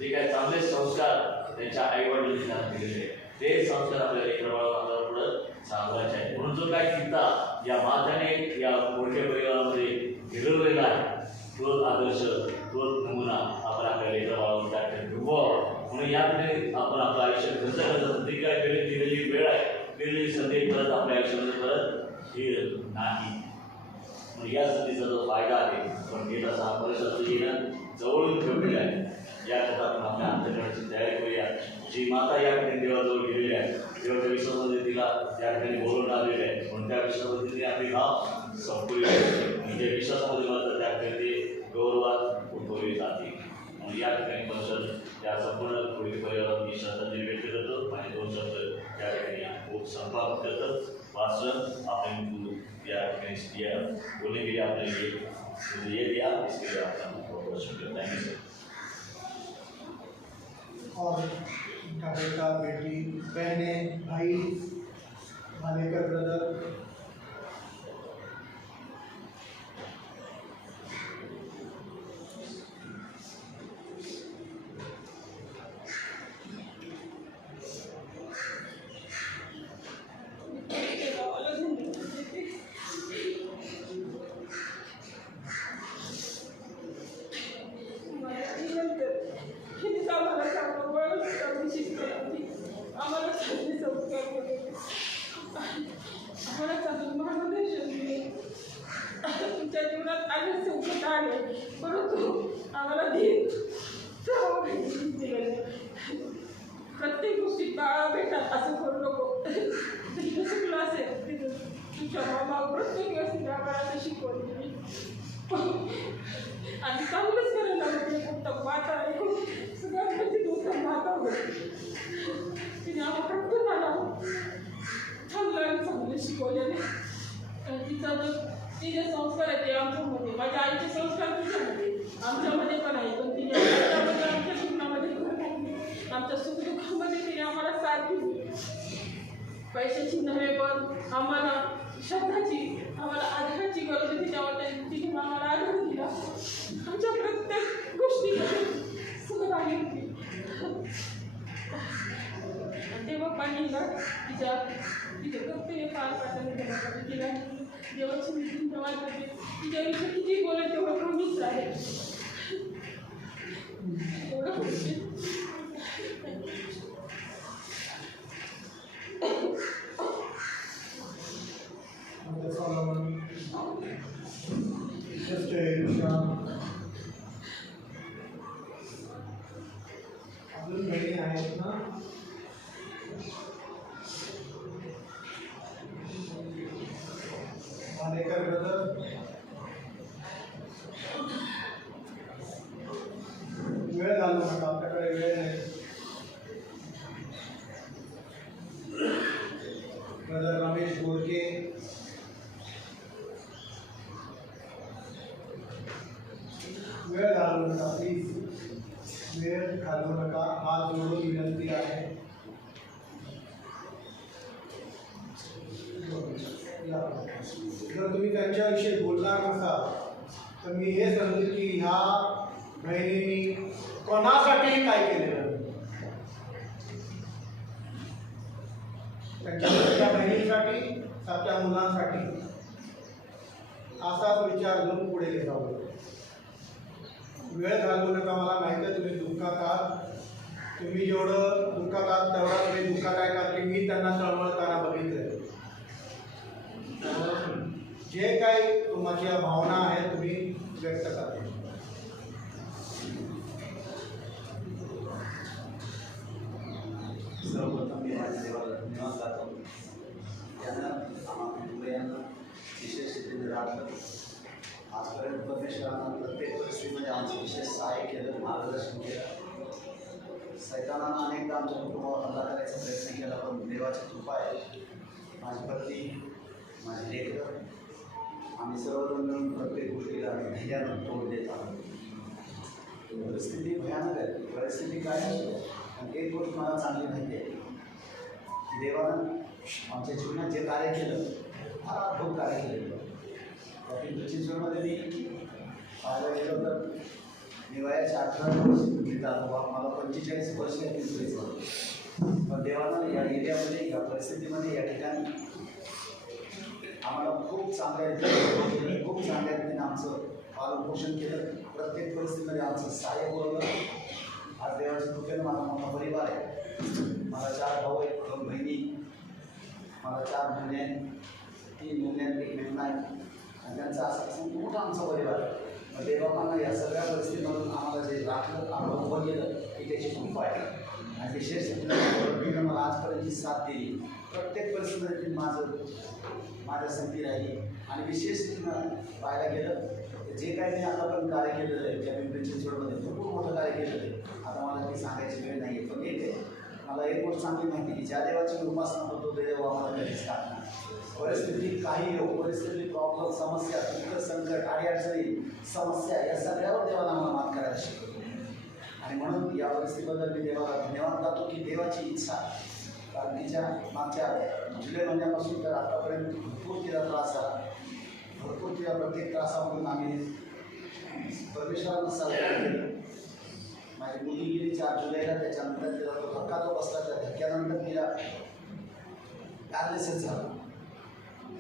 जे काय चांगले संस्कार त्यांच्या आईवडिलांनी त्यांना दिलेले ते संस्कार आपल्या लेकराबाळांना आपल्याला पुढं सांगायचे आहे. म्हणून जो काय गीता या माताने या मोठ्या परिवारामध्ये घडवलेला आहे तोच आदर्श, तोच नमुना आपण आपल्या लेकराबाळांना त्या ठिकाणी उभं. म्हणून यामध्ये आपण आपलं आयुष्य खर्च करत ती काय दिलेली वेळ आहे, दिलेली संधी परत आपल्या आयुष्यामध्ये परत येत नाही. म्हणून या संधीचा जो फायदा आहे पण घेत असा हा परिसराचं येणं जवळून ठेवलेलं आहे. याकरता आपण आपल्या अंतकरणाची तयारी करूया. जी माता या ठिकाणी देवाजवळ गेलेली आहे, देवाच्या विश्वासामध्ये तिला त्या ठिकाणी बोलवून आलेले आहे. म्हणून त्या विश्वासामध्ये तिने आपली नाव संपवली आहे. म्हणजे विश्वासामध्ये मात्र त्या ठिकाणी ते गौरवात उद्भवली जाते. म्हणून या ठिकाणी परिषद या संपूर्ण पुढील परिवारात मी श्रद्धांजली व्यक्त करतो आणि 2 शब्द त्या ठिकाणी खूप संपादन करतो. वाचन आपण या ठिकाणी बोलने के लिए आपने ये दिया, इसके लिए आपका बहुत बहुत शुक्रिया. Thank you sir. और उनका बेटा बेटी बहनें भाई भालेकर ब्रदर तुमच्या जीवनात अनेक संकट आले परंतु आम्हाला धीर प्रत्येक गोष्टीत बाळा भेटात असं करू नको. तिथं चुकलं असेल तिथं तुमच्या मामा प्रत्येक व्यवस्थित आम्हाला शिकवून दिली आणि चांगलंच करायला लागले. उत्तम माता ऐकून सगळ्यात म्हणजे उत्तम माता होती. तिने आम्हाला प्रत्येकाला चांगलं आणि चांगलं शिकवलेले. तिचा जो तिचे संस्कार आहे ते आमच्यामध्ये, माझ्या आईचे संस्कार तुझ्यामध्ये आमच्यामध्ये पण आहे. पण तिने आमच्या जीवनामध्ये आमच्या सुखदुःखामध्ये तिने आम्हाला साथ दिली. पैशाची नव्हे पण आम्हाला शब्दाची, आम्हाला आधाराची गरज होती तेव्हा तिने आम्हाला आधार दिला. आमच्या प्रत्येक गोष्टीमध्ये सुख आली होती. तेव्हा पाणी तिच्या कर्तव्य पार पाडताना तिला देवाची वाटतं ते तुझ्याविषयी किती बोलत तेवढं कमीच आहे. एवढं बोलते. Solomon, Sister Isha, अजून बहिणी आहेत ना? मानेकर ब्रदर, वेळ घालू नका, आपल्याकडे वेळ नाही. ब्रदर रमेश गोडके, वेळ घालू नका, प्लीज वेळ घालू नका, हात जोडून विनंती आहे. जर तुम्ही त्यांच्याविषयी बोलणार नसाल तर मी हे समजेल की ह्या बहिणींनी कोणासाठी काय केलेलं, त्यांच्या बहिणींसाठी, सात्या मुलांसाठी, असाच विचार घेऊन पुढे घेत आहोत. वेळ घालवू नका. मला माहिती आहे तुम्ही दुःखात आहात. तुम्ही जेवढं दुःखात आहात तेवढा तुम्ही दुःखात आहे, कारण की मी त्यांना तळमळताना बघितलं. जे काही तुमच्या भावना आहेत तुम्ही व्यक्त करा. सर्वप्रथम मी माझ्या देवाला धन्यवाद करतो. यानं आम्हाला विशेष स्थितीने राखलं. आजपर्यंत परमेश्वरानं प्रत्येक परिस्थितीमध्ये आमचं विशेष सहाय्य केलं, मार्गदर्शन केलं. सैतानानं अनेकदा आमच्या कुटुंबावर हल्ला करायचा प्रयत्न केला, पण देवाची कृपा आहे. माझी पत्नी, माझी लेकरं, आम्ही सर्वजण मिळून प्रत्येक गोष्टीला धैर्यानं तोड देत आहोत. परिस्थिती भयानक आहे. परिस्थिती काय असतो, आणि एक गोष्ट मला चांगली माहिती आहे की देवानं आमच्या जीवनात जे कार्य केलं, फार अद्भुत कार्य केलेलं. पिंपरी चिंचवडमध्ये मी पाहायला गेलो तर मी वयाच्या 18 वर्ष मला 45 वर्ष आहे पिंपरी चिंचवड. पण देवानं या एरियामध्ये, या परिस्थितीमध्ये, या ठिकाणी आम्हाला खूप चांगल्या रीतीने खूप चांगल्या रीतीने आमचं पालनपोषण केलं. प्रत्येक परिस्थितीमध्ये आमचं सहाय्य पुरवलं. आज देवाच्या कृपेनं माझा मोठा परिवार आहे. मला 4 भाऊ आहेत, 2 बहिणी, मला 4 मुले आहेत, 3 मुले आहेत, 1 मेहना आहे, आणि त्यांचा असा मोठा आमचा परिवार आहे. मग देवापांना या सगळ्या परिस्थितीमधून आम्हाला जे राखलं, आम्हाला उभं केलं, की त्याची कृपा आहे. आणि विशेष मला आजपर्यंत साथ दिली. प्रत्येक परिस्थितीमध्ये माझ्या संगती राहिली. आणि विशेष पाहायला गेलं तर जे काही मी आतापर्यंत कार्य केलेलं आहे त्या पिंपरी चिंचवडमध्ये भरपूर मोठं कार्य केलेलं आहे. आता मला ती सांगायची वेळ नाही आहे, पण एक आहे, मला एक गोष्ट चांगली माहिती की ज्या देवाची उपासना करतो ते देव आम्हाला कधीच टाकणार. परिस्थिती काही योग, परिस्थिती, प्रॉब्लेम, समस्या, दुःख, संकट, अडीअडचणी, समस्या, या सगळ्यावर देवाला आम्हाला मात करायला शिकवतो. आणि म्हणून या परिस्थितीबद्दल मी देवाला धन्यवाद करतो की देवाची इच्छा, कारण तिच्या मागच्या जुलै महिन्यापासून तर आतापर्यंत भरपूर तिला त्रास झाला. भरपूर तिला प्रत्येक त्रासामधून आम्ही परमेश्वरांना साजरा केलं. माझी मुली गेली 4 जुलैला. त्याच्यानंतर तिला तो धक्का जो बसला, त्या धक्क्यानंतर तिला पॅरालिसिस झाला.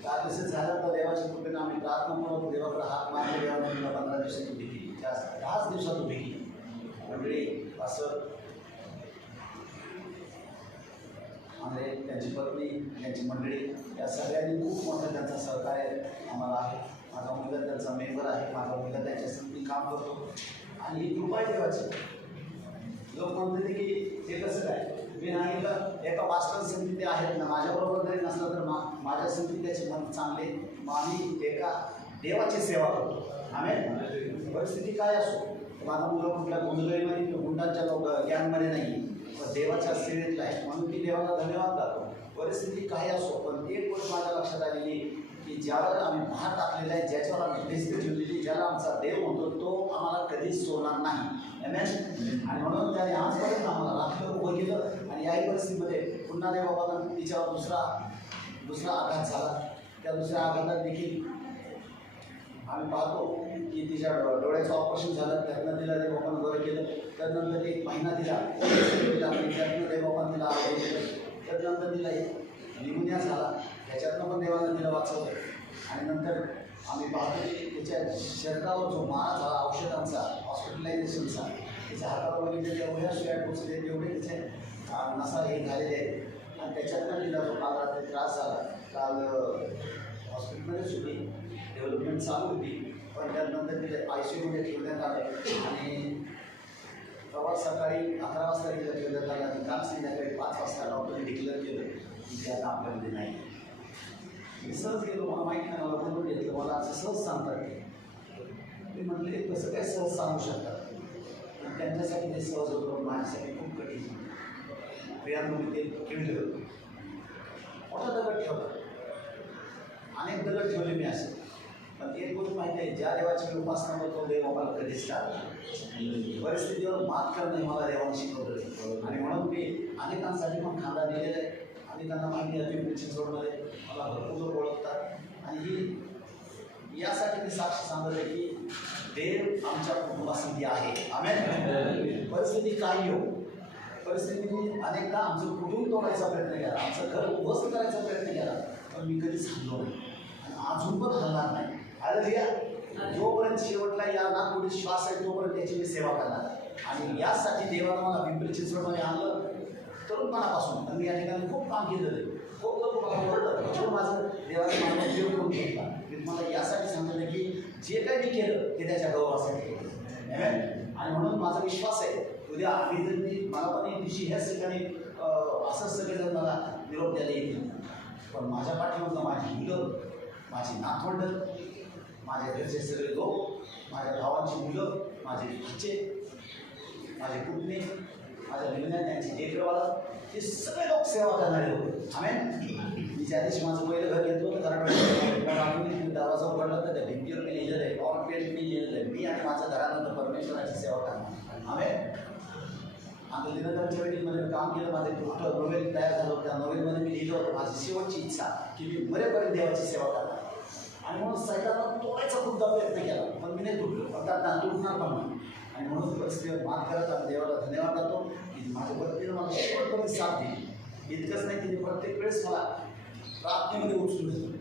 पॅरालिसिस झालं तर देवाच्या कृपेनं आम्ही प्रार्थना करून देवाकडे हात मारले. देवाने तिला 15 दिवसाची उभी केली, 10 दिवसात उभी केली. मंडळी असं आमरे, त्यांची पत्नी, त्यांची मंडळी, या सगळ्यांनी खूप मोठं त्यांचा सहकार्य आम्हाला आहे. माझा मुलगा त्यांचा मेंबर आहे. माझा मुलगा त्यांच्यासाठी काम करतो. आणि ही कृपा आहे देवाची. लोक म्हणते की हे कसं काय, मी सांगितलं एका पास्टर संगीत आहेत ना, माझ्याबरोबर जरी नसलं तर माझ्या संगीत त्याचे मन चांगले. मग आम्ही एका देवाची सेवा करतो. आम्ही परिस्थिती काय असो, माझा मुलगा कुठल्या गुंडगिरीमध्ये, गुंडांच्या गँगमध्ये नाही, पण देवाच्या सेवेतला आहे. म्हणून मी देवाला धन्यवाद करतो. परिस्थिती काही असो, पण एक गोष्ट माझ्या लक्षात आलेली की ज्यावर आम्ही भार टाकलेला आहे, ज्याच्यावर आम्ही भिस्त ठेवलेली, ज्याला आमचा देव म्हणतो, तो आम्हाला कधीच सोडणार नाही. आमेन. आणि म्हणून त्याने आजपर्यंत आम्हाला राखलं, उभं केलं. आणि याही परिस्थितीमध्ये पुन्हा देवाबाला तिच्यावर दुसरा आघात झाला. त्या दुसऱ्या आघातात देखील आम्ही पाहतो की तिच्या डोळ्याचं ऑपरेशन झालं. त्यातनं तिला देवाबानं बरं केलं. त्यानंतर 1 महिना तिला त्यातनं देवाबानं तिला आरोग्य केलं. त्यानंतर तिला निमोनिया झाला, त्याच्यातनं पण देवानं तिला वाचवलं. आणि नंतर आम्ही पाहतो की त्याच्या शरीरावर जो मारा झाला औषधांचा, हॉस्पिटलायझेशनचा, त्याच्या हातावर बघितले त्या वह्या सुया टोचले, तेवढे त्याचे नसा हे झालेले आहेत. आणि त्याच्यातनं तिला जो काल रात्री त्रास झाला, काल हॉस्पिटलमध्येच होती, डेव्हलपमेंट चालू होती, पण त्यानंतर तिथे ICUमध्ये ठेवण्यात आलं आणि प्रवास सकाळी 11 वाजता तिला ठेवण्यात आलं आणि काल संध्याकाळी 5 वाजता डॉक्टरने डिक्लेअर केलं की ते आता आपल्यामध्ये नाही. मी सहज गेलो, मला माहीत नाही, मला बोलून घेतलं, मला असं सहज सांगतात. मी म्हटले कसं काय सहज सांगू शकतात? आणि त्यांच्यासाठी ते सहज होतं, माझ्यासाठी खूप कठीण. प्रियांमध्ये ते खेळलं, मोठा दगड ठेवला, अनेक दगड ठेवले मी असे. पण एक गोष्ट माहिती आहे, ज्या देवाची मी उपासना करतो देव मला कधीच टाळला. परिस्थितीवर मात करणे मला देवाने शिकवलं आणि म्हणून मी अनेकांसाठी पण खांदा दिलेला आहे. अनेकांना माहिती आहे पिंपरी चिंचवडमध्ये मला भरपूर लोक ओळखतात आणि ही यासाठी मी साक्ष सांगत आहे की देव आमच्या कुटुंबासाठी आहे. आमेन. परिस्थिती काही येऊ, परिस्थितीने अनेकदा आमचं कुटुंब तोडायचा प्रयत्न केला, आमचं घर उभं करायचा प्रयत्न केला, पण मी कधीच हल्लो नाही आणि अजून पण हलणार नाही. हालेलुया. जोपर्यंत शेवटला या नागपुढीत श्वास आहे तोपर्यंत त्याची मी सेवा करणार. आणि यासाठी देवानं मला पिंपरी चिंचवडमध्ये आणलं तरुणपणापासून. आणि मी या ठिकाणी खूप काम केलेलं आहे. खूप लोक मला ओळखतात, म्हणजे माझं देवाने मला उपयोग करून घेतला. मी तुम्हाला यासाठी सांगितलं की जे काही मी केलं ते त्याच्या गौरवासाठी केलं. आणि म्हणून माझा विश्वास आहे उद्या आम्ही जर मला पण एक दिवशी ह्याच ठिकाणी असंच सगळेजण मला निरोप द्यायला येतील, पण माझ्या पाठीमागं माझी मुलं, माझी नातवंड, माझ्या घरचे सगळे लोक, माझ्या भावांची मुलं, माझे भाचे, माझे पुतणे, माझ्या निर्णय त्यांची देखभाल, हे सगळे लोक सेवा करणारे लोक. आमेन. मी ज्या दिवशी माझं पहिलं घर घेतलं होतं कारण दरवाजा उघडला तर त्या भिंतीवर मी लिहिलेलं आहे, ऑन पेज मी लिहिलेलं आहे, मी आणि माझं घरानंतर परमेश्वराची सेवा करणार. आमेन. आता दिनकरच्या वेळीमध्ये काम केलं, माझे पुस्तक नोवेल तयार झालं होतं. त्या नोवेलमध्ये मी लिहिलं होतं माझी शेवटची इच्छा की मी मरेपर्यंत देवाची सेवा करणार. आणि म्हणून सैतानानं तोडायचा खूपदा प्रयत्न केला, पण मी नाही तुटलो, पण त्यात तुटणार पण नाही. आणि म्हणून परिस्थितीवर मात करत आणि देवाला धन्यवाद देतो की माझ्या पत्नीनं मला शेवटपर्यंत साथ दिली. इतकंच नाही, तिने प्रत्येक वेळेस मला प्रार्थनेमध्ये उचलून घेतलं.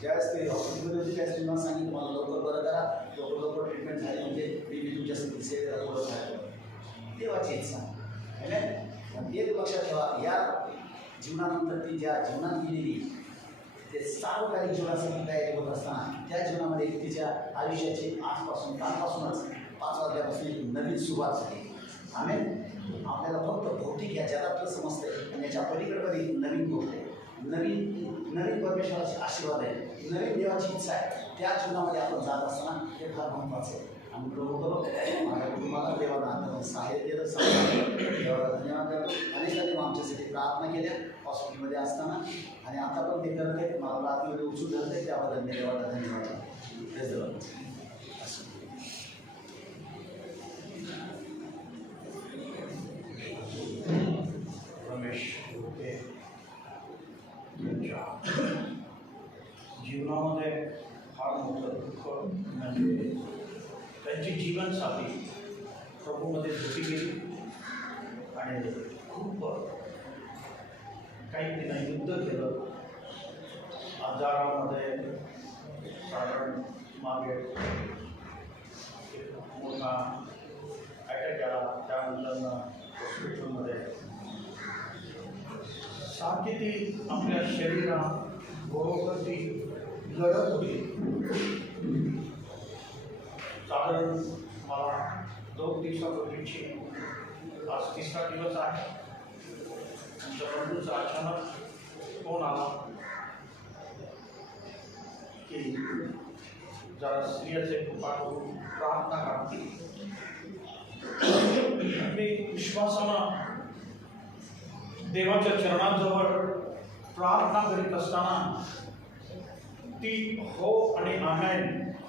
ज्यावेळेस ते हॉस्पिटलमध्ये होती त्यावेळेस मी मला सांगितलं मला लवकर बरं करा, लवकर ट्रीटमेंट झाली म्हणजे मी तुमच्यासाठी सेवेला पुढं राहतो. देवाची इच्छा आहे. एक लक्षात ठेवा, या जीवनानंतर ती ज्या जीवनात गेलेली ते सार्वकालिक जीवनासाठी तयारी होत असताना त्या जीवनामध्ये तिच्या आयुष्याची आजपासून कालपासूनच 5 वाजल्यापासून एक नवीन सुरुवात झाली. आम्ही आपल्याला फक्त भौतिक या जगातलं समजतंय आणि याच्या पलीकडे नवीन गोष्ट आहे, नवीन परमेश्वराचे आशीर्वाद आहे, नवीन देवाची इच्छा आहे. त्या जीवनामध्ये आपण जात असताना हे फार महत्त्वाचं आहे. आणि बरोबर माझ्या कुटुंबाला देवाला सहाय्य केलं, देवाला धन्यवाद करतो. अनेकांनी आमच्यासाठी प्रार्थना केल्या हॉस्पिटलमध्ये असताना आणि आता पण ते करत आहेत. मला प्रार्थनेमध्ये उचलून धरत आहे, त्याबद्दल मी देवाला धन्यवाद करतो. रमेश जीवनामध्ये फार मोठं दुःख म्हणजे त्यांची जीवनसाथी प्रभूमध्ये झोपी गेली आणि खूप काही तिनं युद्ध केलं. आजारामध्ये साधारण मागे एक मोठा अटॅक आला, त्यानंतर हॉस्पिटलमध्ये सारखी ती आपल्या शरीराबरोबर ती लढत होती. साधारण मला 2 दिवसापूर्वीची आज 3रा दिवस आहे. आमच्या बंधूचा अचानक फोन आला की जरा सिरियस आहे, पाठवून प्रार्थना करा. मी विश्वासानं देवाच्या चरणाजवळ प्रार्थना करीत असताना ती हो आणि आमेन,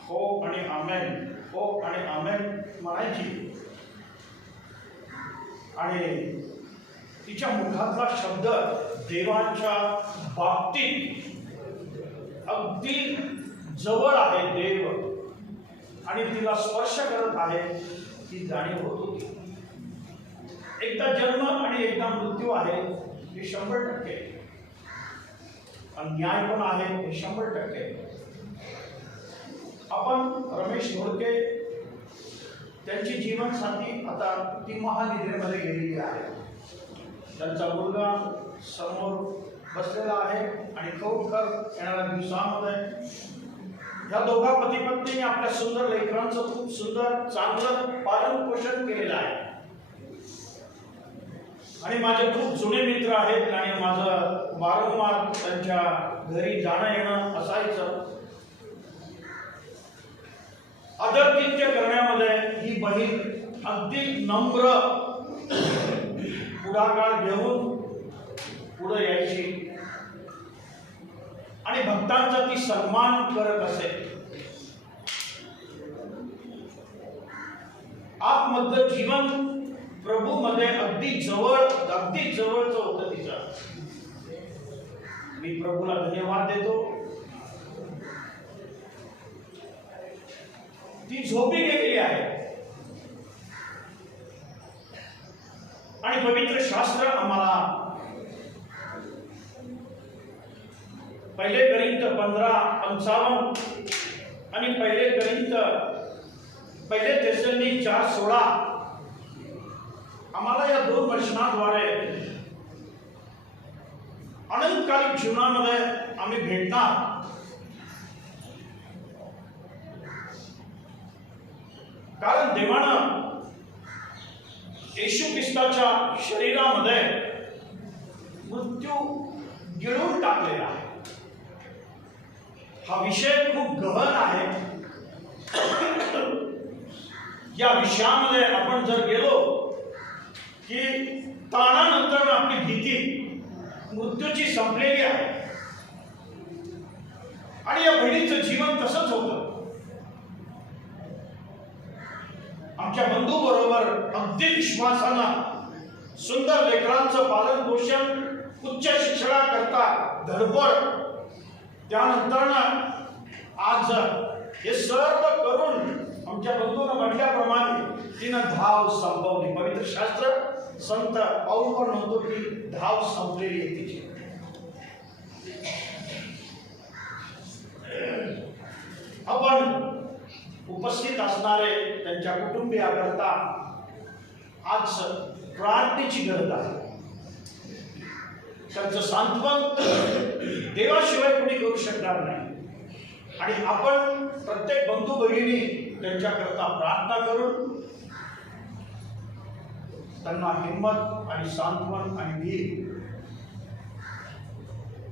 हो आणि आमेन, हो आणि आमेन म्हणायची. आणि तिच्या मुखातला शब्द देवाच्या बाबतीत अगदी जवळ आहे देव आणि तिला स्पर्श करत आहे ती जाणीव होत होती. एकदा जन्म आणि एकदा मृत्यू आहे हे 100%, अन्याय पण आहे हे 100%. आपण रमेश घोडके त्यांची जीवनसाथी आता ती महानिद्रेमध्ये गेलेली आहे. त्यांचा मुलगा समोर बसलेला आहे आणि खरोखर येणाऱ्या दिवसामध्ये या दोघा पती पत्नीने आपल्या सुंदर लेकरांचं खूप सुंदर चांगलं पालन पोषण केलेलं आहे. आणि माझे खूप जुने मित्र आहेत आणि माझं वारंवार त्यांच्या घरी जाणं येणं असायचं. आदरातिथ्य करण्यामध्ये ही बहीण अगदी नम्र पुढाकार घेऊन पुढे यायची आणि भक्तांचा ती सन्मान करत असे. आतमधलं जीवन प्रभू मध्ये अगदी जवळचं होतं तिचं. मी प्रभूला धन्यवाद देतो. ती झोपी गेलेली आहे आणि पवित्र शास्त्र आम्हाला पहिले करिंथ 15:55 आणि पहिले तेसलोनिके 4:16 आम्हाला या दोन वचनाद्वारे अनंतकालिक जीवनामध्ये आम्ही भेटणार. कारण देवानं येशू ख्रिस्ताच्या शरीरामध्ये मृत्यू गिळून टाकलेला आहे. हा विषय खूप गहन आहे. या विषयामध्ये आपण जर गेलो की ताणानंतर आपली भीती मृत्यूची संपलेली आहे आणि या बहिणीचं जीवन तसंच होतं. आमच्या बंधू बरोबर अगदी विश्वासानं सुंदर लेकरांचं पालन पोषण, उच्च शिक्षणाकरता धडपड, त्यानंतर आज हे सर्व करून आमच्या बंधूनं म्हटल्याप्रमाणे तिनं धाव संपवली. पवित्र शास्त्र संत पाऊल पण म्हणतो की धाव संपलेली आहे तिची. आपण उपस्थित असणारे त्यांच्या कुटुंबियाकरता आज प्रार्थनेची गरज आहे. त्यांचं सांत्वन देवाशिवाय कोणी करू शकणार नाही आणि आपण प्रत्येक बंधू भगिनी त्यांच्याकरता प्रार्थना करून त्यांना हिंमत आणि सांत्वन आणि वीर.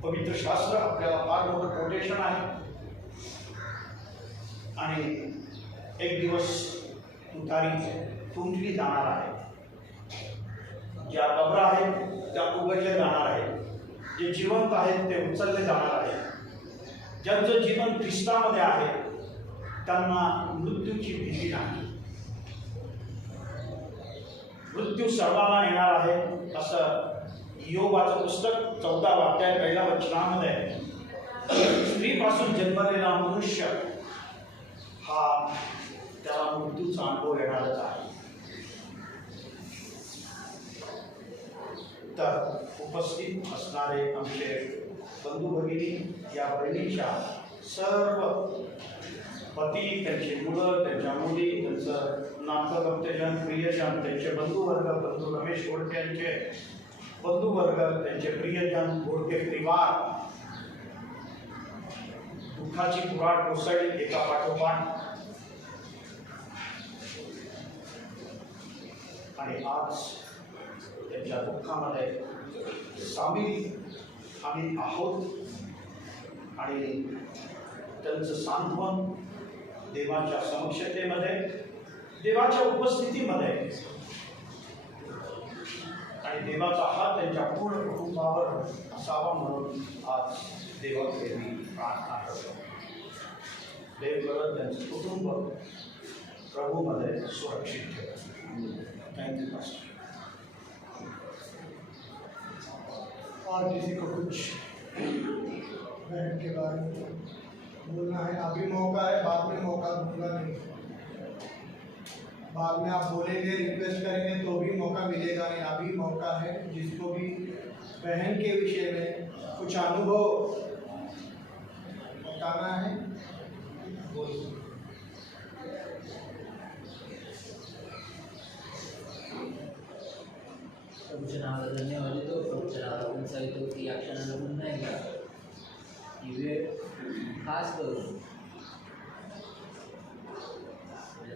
पवित्र शास्त्र आपल्याला फार मोठं कोटेशन आहे आणि एक दिवस तुतारी तुंजली जाणार आहे. ज्या कब्र आहेत त्या उघडल्या जाणार आहेत. जे जिवंत आहेत ते उचलले जाणार आहेत. ज्यांचं जीवन ख्रिस्तामध्ये आहे त्यांना मृत्यूची भीती नाही. मृत्यू सर्वांना येणार आहे असं योबाचं पुस्तक 14 अध्याय 1 वचनामध्ये स्त्रीपासून जन्मलेला मनुष्य हा त्याला मृत्यूचा अनुभव येणारच आहे. तर उपस्थित असणारे आमचे बंधू भगिनी या बहिणीच्या सर्व पती, त्यांची मुलं, त्यांच्या मुली, त्यांचं नातं भक्तजन, प्रियजन, त्यांचे बंधुवर्ग, बंधू रमेश घोडके यांचे बंधुवर्ग, त्यांचे प्रियजन, घोडके परिवार दुःखाची कुऱ्हाड कोसळली एका पाठोपाठ. आणि आज त्यांच्या दुःखामध्ये सामील आम्ही आहोत आणि त्यांचं सांत्वन देवाच्या समक्षतेमध्ये, देवाच्या उपस्थितीमध्ये आणि देवाचा हात त्यांच्या पूर्ण कुटुंबावर असावा म्हणून आज देवाकडे मी प्रार्थना करतो. देव करत त्यांचं कुटुंब प्रभूमध्ये सुरक्षित ठेवा. Thank you pastor. और किसी को कुछ बहन के बारे में बोलना है? अभी मौका है, बाद में मौका दूंगा नहीं. बाद में आप बोलेंगे, रिक्वेस्ट करेंगे तो भी मौका मिलेगा नहीं. अभी मौका है. जिसको भी बहन के विषय में कुछ अनुभव बताना है बोलिए. प्रभूच्या नावाला धन्यवाद देतो. प्रभूच्या नावाला उंचा येतो की या क्षणाला पुन्हा एकदा ही वेळ खास करून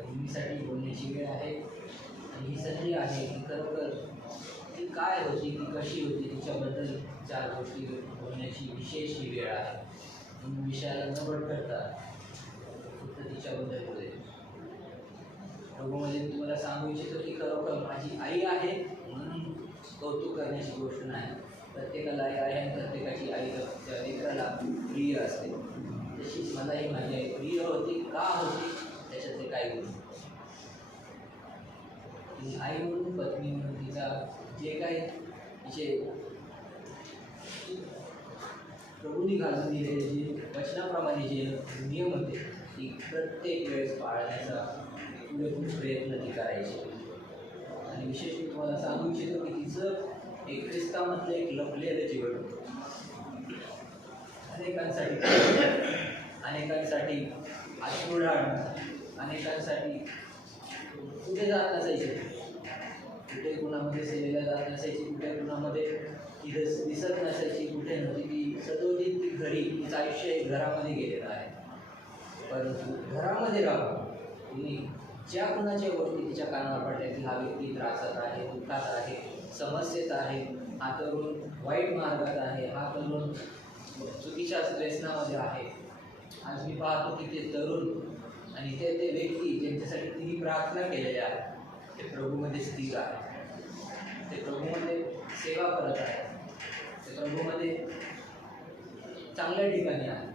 भूमीसाठी बोलण्याची वेळ आहे आणि ही संधी आहे की खरोखर ती काय होती, ती कशी होती, तिच्याबद्दल 4 गोष्टी बोलण्याची विशेष ही वेळ आहे. म्हणून विषयाला न भटकता फक्त तिच्याबद्दल बोलेल. प्रभूमध्ये तुम्हाला सांगू इच्छितो की खरोखर माझी आई आहे म्हणून कौतुक करण्याची गोष्ट नाही. प्रत्येकाला आई आहे आणि प्रत्येकाची आई त्या लेकराला प्रिय असते. तशीच मलाही माझी आई प्रिय होती. का होती त्याच्यातले काही गुण. तिने आई म्हणून, पत्नी म्हणून तिचा जे काही तिचे प्रभूंनी घालून दिलेले जे वचनाप्रमाणे जे नियम होते ती प्रत्येक वेळेस पाळण्याचा पुरेपूर प्रयत्न ती करायची. आणि विशेष मी तुम्हाला सांगू इच्छितो की तिचं एक ख्रिस्तामधलं एक लपलेलं जीवन होतं. अनेकांसाठी आश्रुढाण, अनेकांसाठी कुठे जात नसायचे, कुठे कुणामध्ये सेवेला जात नसायची, कुठे कुणामध्ये ती दिसत नसायची, कुठे नव्हती. ती सदोदित ती घरी, तिचं आयुष्य घरामध्ये गेलेलं आहे. परंतु घरामध्ये राहून तिने ज्या कुणाच्या गोष्टी तिच्या कानावर पडल्या की हा व्यक्ती त्रासात आहे, दुःखात आहे, समस्येत आहे, हा तरुण वाईट मार्गात आहे, हा तरुण चुकीच्या व्यसनामध्ये आहे. आज मी पाहतो की ते तरुण आणि ते व्यक्ती ज्यांच्यासाठी तिने प्रार्थना केलेल्या आहे ते प्रभूमध्ये स्थिर आहे, ते प्रभूमध्ये सेवा करत आहे, ते प्रभूमध्ये चांगल्या ठिकाणी आहे.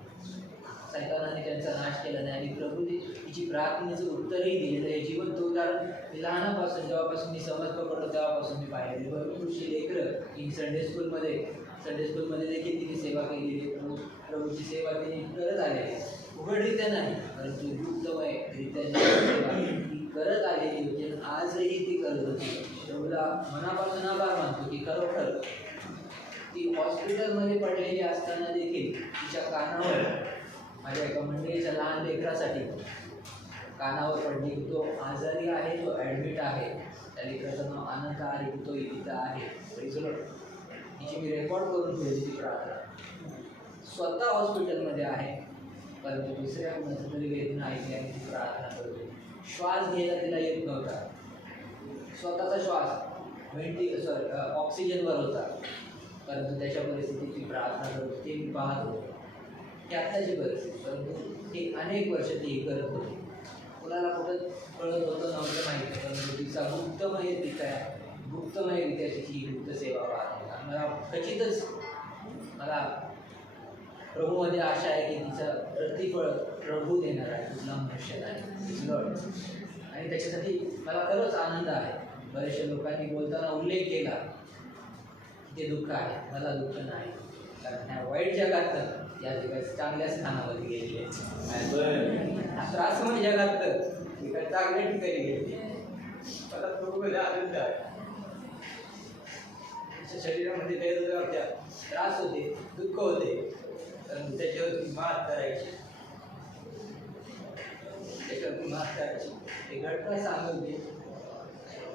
सैतानाने त्यांचा नाश केला नाही आणि प्रभूने तिची प्रार्थनेचं उत्तरही दिलेलं आहे. जिवंत उदाहरण लहानापासून जेव्हापासून मी समज पकडलो तेव्हापासून मी पाहिलेली भरपूरशी लेकरं ही संडे स्कूलमध्ये देखील तिने सेवा केलेली. प्रभूची सेवा तिने करत आलेली, उघडरित्या नाही परंतु गुप्तमयरित्या सेवा ती करत आलेली होती आणि आजही ती करत होती. प्रभूला मनापासून आभार मानतो की खरोखर ती हॉस्पिटलमध्ये पडलेली असताना देखील तिच्या कानावर माझ्या एका मंडळीच्या लहान लेकरासाठी कानावर पडली की तो आजारी आहे, तो ॲडमिट आहे. त्या लेकराचं नाव आनंद आहे, तो इथं आहे. तिची मी रेकॉर्ड करून ठेवली ती प्रार्थना. स्वतः हॉस्पिटलमध्ये आहे परंतु दुसऱ्या कुणाचं तरी वेदना ऐकली आणि ती प्रार्थना करते. श्वास घ्यायला तिला येत नव्हता, स्वतःचा श्वास ऑक्सिजनवर होता परंतु त्याच्या परिस्थितीची प्रार्थना करत होती. मी पाहत होतो की आत्ताची परिस्थिती, परंतु ती अनेक वर्ष ती करत होती. कुणाला कुठं कळत होतं नव्हतं माहिती, परंतु तिचा गुप्तमयरित्या तिची ही गुप्त सेवा पाहते. मला खचितच प्रभूमध्ये आशा आहे की तिचं प्रतिफळ प्रभू देणार आहे, कुठला मनुष्य नाही. आणि त्याच्यासाठी मला खरंच आनंद आहे. बऱ्याचशा लोकांनी बोलताना उल्लेख केला की ते दुःख आहे. मला दुःख नाही, कारण ह्या वाईट जगात या जगात चांगल्या स्थानामध्ये गेलेले, त्रासमय जगात तर चांगल्या ठिकाणी गेले. मला प्रभूमध्ये आनंद आहे. त्याच्या शरीरामध्ये वेदना त्रास होते, दुःख होते, परंतु त्याच्यावरती मात करायची, ते घटना सांगते.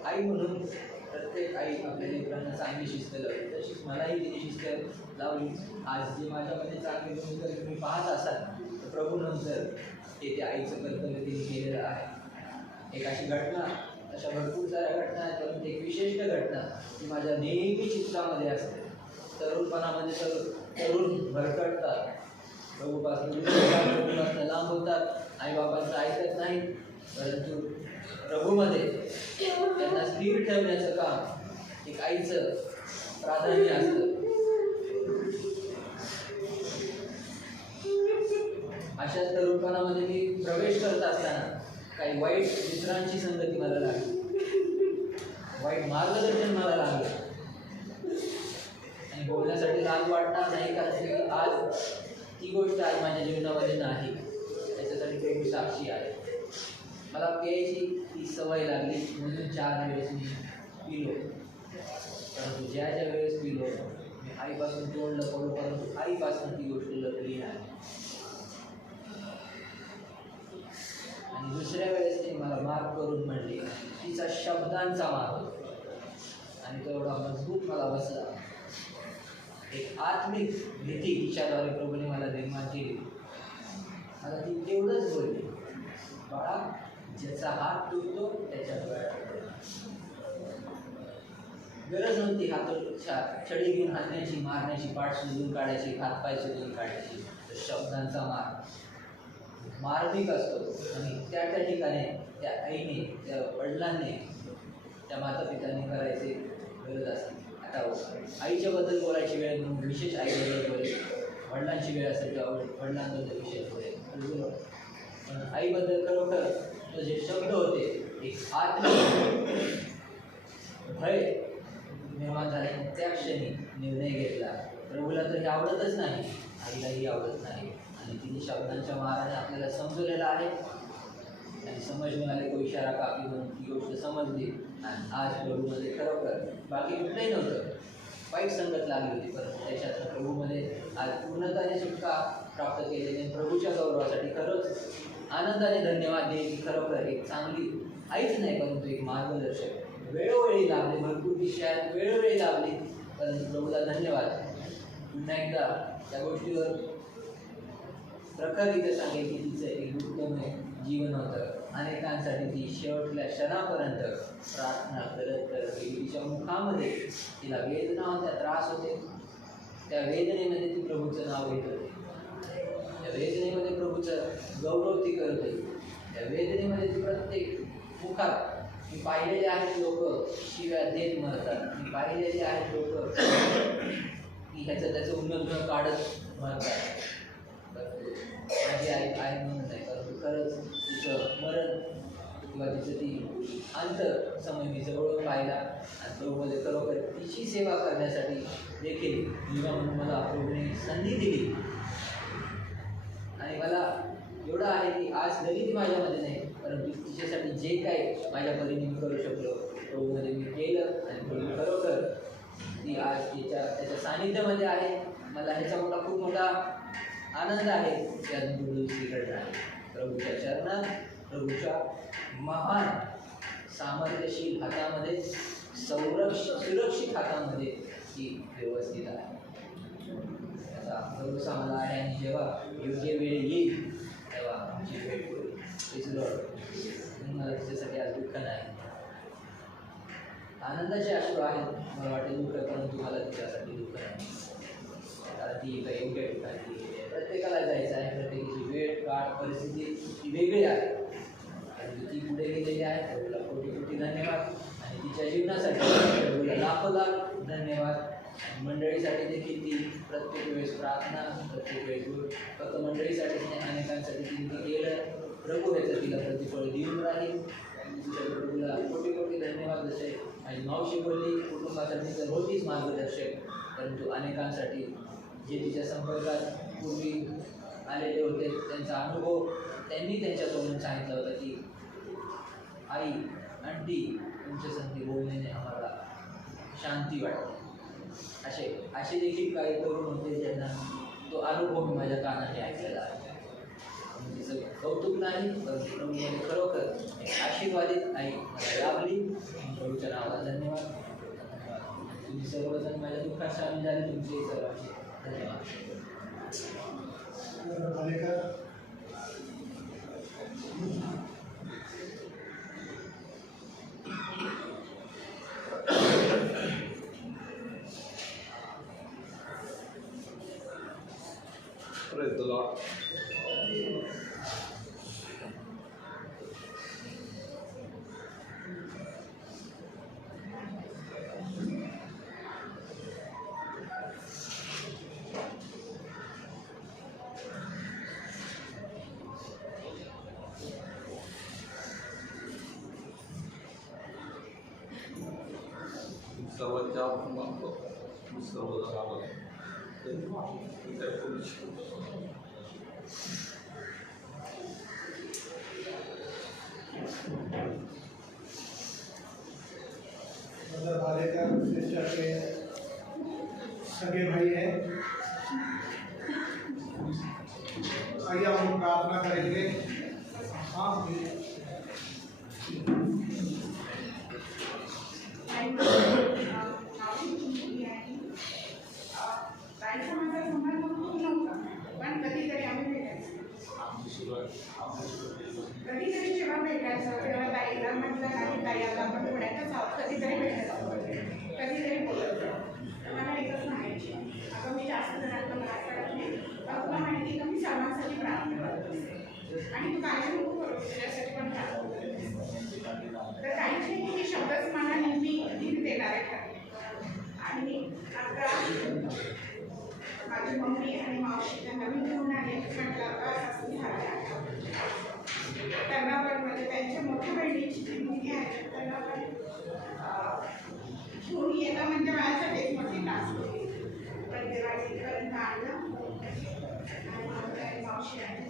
आई म्हणून प्रत्येक आई आपल्या लेकरांना चांगली शिस्त लावली, तशीच मलाही तिने शिस्त लावली. आज जे माझ्यामध्ये चांगले गुण जर तुम्ही पाहत असाल तर प्रभूनंतर ते त्या आईचं कर्तव्य तिने केलेलं आहे. एक अशी घटना, अशा भरपूर साऱ्या घटना आहेत, परंतु एक विशिष्ट घटना जी माझ्या नेहमी चित्रामध्ये असते. तरुणपणामध्ये तरुण भरकटतात, प्रभूपासून लांब होतात, आईबाबांचं ऐकत नाही, परंतु प्रभूमध्ये त्यांना स्थिर ठेवण्याचं काम एक आईचं प्राधान्य असतं. अशा तरुणपणामध्ये मी प्रवेश करत असताना काही वाईट मित्रांची संगती मला लागली, वाईट मार्गदर्शन मला लागलं आणि बोलण्यासाठी लाज वाटणार नाही, कारण आज ती गोष्ट आज माझ्या जीवनामध्ये नाही. त्याच्यासाठी प्रभू साक्षी आहे. मला प्यायची ती सवय लागली म्हणून 4 वेळेस मी पिलो, परंतु ज्या वेळेस पिलो मी आईपासून तोंड लपवलं, परंतु आईपासून ती गोष्ट लपली नाही. आणि दुसऱ्या वेळेस ती मला माफ करून म्हणली, तिचा शब्दांचा मार होता आणि तो एवढा मजबूत मला बसला. एक आत्मिक भीती तिच्याद्वारे प्रभूने मला निर्माण केली. मला ती तेवढंच बोलली, बाळा, ज्याचा हात तुटतो त्याच्या डोळ्यात गरज नव्हती हाताच्या छडी घेऊन हाणण्याची, मारण्याची, पाठ सुजून काढायची, हातपाय सुजून काढायची. शब्दांचा मार्मिक असतो आणि त्या ठिकाणी त्या आईने, त्या वडिलांनी, त्या मातापितांनी करायचे गरज असते. आता आईच्या बद्दल बोलायची वेळ म्हणून विशेष आईबद्दल बोलेल, वडिलांची वेळ असेल तेव्हा वडिलांबद्दल विशेष बोलेल. पण आईबद्दल खरोखर तो जे शब्द होते, एक आत्मिक भय निर्माण झाले. त्या क्षणी निर्णय घेतला. प्रभूला तर हे आवडतच नाही, आईलाही आवडत नाही, आणि तिने शब्दांच्या माराने आपल्याला समजवलेलं आहे. आणि समजणे आले को इशारा कापी म्हणून ती गोष्ट समजली. आणि आज प्रभूमध्ये खरोखर बाकी कुठलंही नव्हतं, वाईट संगत लागली होती, परंतु त्याच्यात प्रभूमध्ये आज पूर्णताने सुटका प्राप्त केलेली. प्रभूच्या गौरवासाठी खरंच आनंदाने धन्यवाद देईल की खरोखर एक चांगली आईच नाही, परंतु एक मार्गदर्शक वेळोवेळी लाभले. भरपूर विषयात वेळोवेळी लाभले, परंतु प्रभूला धन्यवाद. पुन्हा एकदा त्या गोष्टीवर प्रखररित्या सांगेल की तिचं एक उत्तम जीवन होतं. अनेकांसाठी ती शेवटल्या क्षणापर्यंत प्रार्थना करत गेली. तिच्या मुखामध्ये तिला वेदना होत्या, त्रास होते. त्या वेदनेमध्ये ती प्रभूचं नाव घेत होती. त्या वेदनेमध्ये प्रभूचं गौरव ती करत होती. त्या वेदनेमध्ये ती प्रत्येक मुखात मी पाहिलेले आहेत लोक शिव्या देत मरतात, मी पाहिलेले आहेत लोक की त्याचं उन्नत काढत मरतात. माझी आई आहे म्हणून नाही, परंतु खरंच तिचं मरण किंवा तिचं ती अंत समय मी जवळून पाहिला. आणि प्रभूमध्ये खरोखर तिची सेवा करण्यासाठी देखील मुलगा म्हणून मला प्रभूने संधी दिली. आणि मला एवढं आहे की आज जरी ती माझ्यामध्ये नाही, परंतु तिच्यासाठी जे काही माझ्या परीने मी करू शकलो प्रभूमध्ये मी केलं. आणि प्रभू खरोखर ती आज त्याच्या सानिध्यामध्ये आहे. मला ह्याचा खूप मोठा आनंद आहे की अजून पुढे दुसरीकडे आहे. प्रभूच्या चरणात, प्रभूच्या महान सामर्थ्यशील हातामध्ये, सुरक्षित हातामध्ये ती व्यवस्थित आहे. त्याचा भरोसा मला आहे. आणि जेव्हा योग्य वेळ येईल तेव्हा आमची भेट होईल. मला तिच्यासाठी आज दुःख नाही, आनंदाचे अश्रू आहेत. मला वाटेल दुःख, परंतु मला तिच्यासाठी दुःख नाही, कारण ती एका योग्य ठिकाणी प्रत्येकाला जायचं आहे. प्रत्येकाची वेळ, काळ, परिस्थिती ती वेगळी आहे, आणि ती पुढे गेलेली आहे. प्रभूला कोटी कोटी धन्यवाद. आणि तिच्या जीवनासाठी प्रभूला लाखो लाख धन्यवाद. मंडळीसाठी देखील ती प्रत्येक वेळेस प्रार्थना, प्रत्येक वेळेस फक्त मंडळीसाठीच नाही, अनेकांसाठी तिने केलं. प्रभू ह्याचं तिला प्रतिफळ देऊन राहील. तिच्या प्रभूला कोटी कोटी धन्यवाद. जसे माझी मावशी बोलली, कुटुंबासाठी तर होतीच मार्गदर्शक, परंतु अनेकांसाठी जे तिच्या संपर्कात पूर्वी आलेले होते त्यांचा अनुभव त्यांनी त्यांच्या तोंडून सांगितलं होतं की आई, आंटी, तुमच्या संगती बोलण्याने आम्हाला शांती वाटते. असे देखील काही तरुण होते ज्यांना तो अनुभव मी माझ्या कानाने ऐकलेला आहे. तिचं कौतुक नाही, परंतु प्रभूमध्ये खरोखर एक आशीर्वादित आई मला लाभली. प्रभूच्या नावाला धन्यवाद. तुम्ही सर्वजण माझ्या दुःखात सामील झाले, तुमचे सर्वांचे धन्यवाद. Praise the Lord. सर्वांच्या मानतो, सर्वजण आवाज भालेकर सिस्टर के सगे भाई हैं। आइए हम प्रार्थना करेंगे। हाँ And सर्वांसाठी प्रार्थना करत असते आणि तू काळजी नको करू तुझ्यासाठी पण प्रार्थना करत असते. तर काहीच नाही, हे शब्दच मला नेहमी धीर देणारे ठरले. आणि आता माझी मम्मी आणि मावशी त्यांना मी घेऊन आले. म्हटलं आता सासू झाल्या, त्यांना पण म्हणजे त्यांच्या मोठ्या बहिणीची जी मुलगी आहे त्यांना पण घेऊन येणं म्हणजे माझ्यासाठी एक मोठी टास्क होती. पण तेव्हा इथपर्यंत आणलं आणि मावशी आणि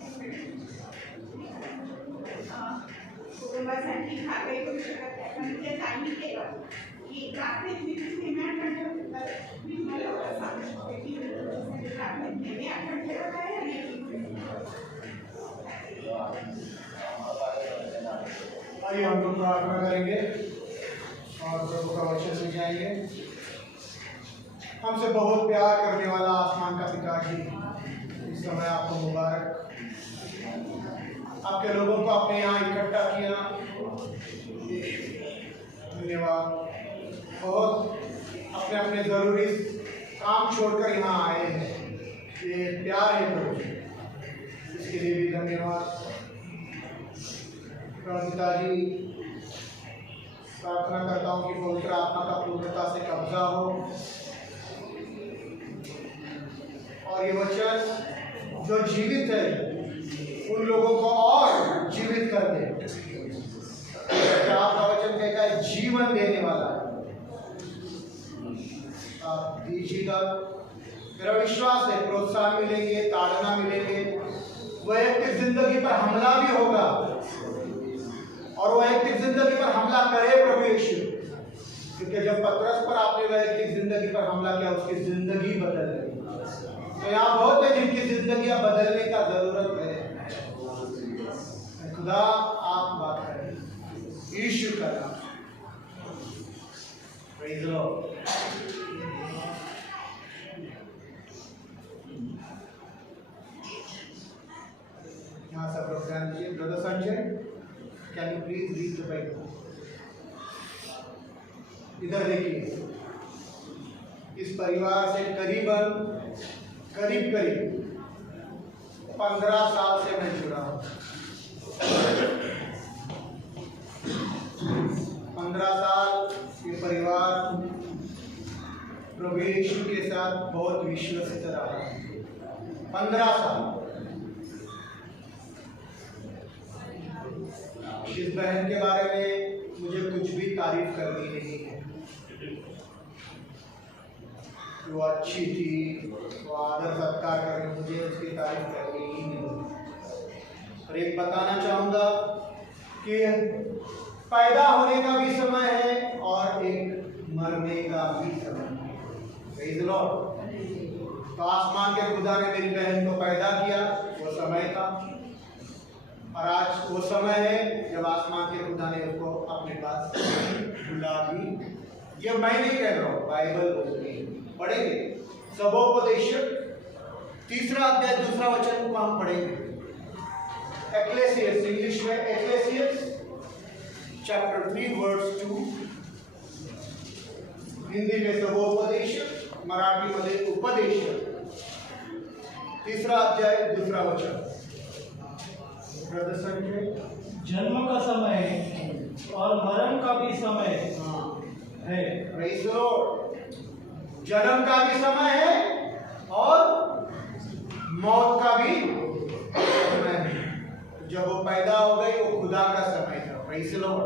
कुटुंबासाठी खाते करू शकत नाही, पण ते काही केलं की प्रार्थनेत मी नेहमी आठवण ठेवते. मी मला सांगू शकते की प्रार्थनेत नेहमी आठवण ठेवत आहे. आणि आइए हम लोग प्रार्थना करेंगे और प्रभु का वचन सुन जाएंगे। हमसे बहुत प्यार करने वाला आसमान का पिताजी, इस समय आपको मुबारक, आपके लोगों को आपने यहाँ इकट्ठा किया, धन्यवाद। बहुत अपने अपने ज़रूरी काम छोड़कर यहाँ आए हैं, ये प्यार है प्रभु, इसके लिए भी धन्यवाद। पिताजी, प्रार्थना करता हूँ कि पवित्र आत्मा का पूर्णता से कब्जा हो और ये वचन जो जीवित है उन लोगों को और जीवित कर दे। आपका वचन कहता है जीवन देने वाला है, आप दीजिएगा। मेरा विश्वास है प्रोत्साहन मिलेंगे, ताड़ना मिलेंगे, वैयक्तिक जिंदगी पर हमला भी होगा और वैयक्तिक जिंदगी पर हमला करे प्रभु यीशु, क्योंकि जब पतरस पर आपने वैयक्तिक जिंदगी पर हमला किया उसकी जिंदगी बदल गई। तो यहाँ बहुत है जिनकी जिंदगियां बदलने का जरूरत है। खुदा आप बात करें यीशु का नाम। Praise the Lord. यहाँ सब लोग ध्यान दीजिए। Brother Sanjay, can you please read the Bible? इधर देखिए, इस परिवार से करीब 15 साल से मैं जुड़ा हूँ। 15 साल ये परिवार प्रभु यीशु के साथ बहुत विश्वसित रहा। 15 साल। इस बहन के बारे में मुझे कुछ भी तारीफ करनी नहीं है। वो अच्छी थी, वो आदर सत्कार करने, मुझे उसकी तारीफ करनी ही नहीं। और एक बताना चाहूँगा कि पैदा होने का भी समय है और एक मरने का भी समय है। Praise the Lord. तो आसमान के खुदा ने मेरी बहन को पैदा किया, वो समय था, और आज वो समय है जब आसमान के खुदा ने उसको अपने पास बुला भी। ये मैं नहीं कह रहा हूँ, बाइबल बोलती है। पढ़ेंगे सबोपदेश 3 अध्याय 2 वचन को हम पढ़ेंगे। एक्लेसियस, इंग्लिश में एक्लेसियस चैप्टर 3 वर्स 2, हिंदी में सबोपदेश, मराठी में उपदेश, 3 अध्याय 2 वचन। जन्म का समय और मरण का भी समय है। Praise the Lord. जन्म का भी समय है और मौत का भी समय है। जब वो पैदा हो गई वो खुदा का समय था। Praise the Lord.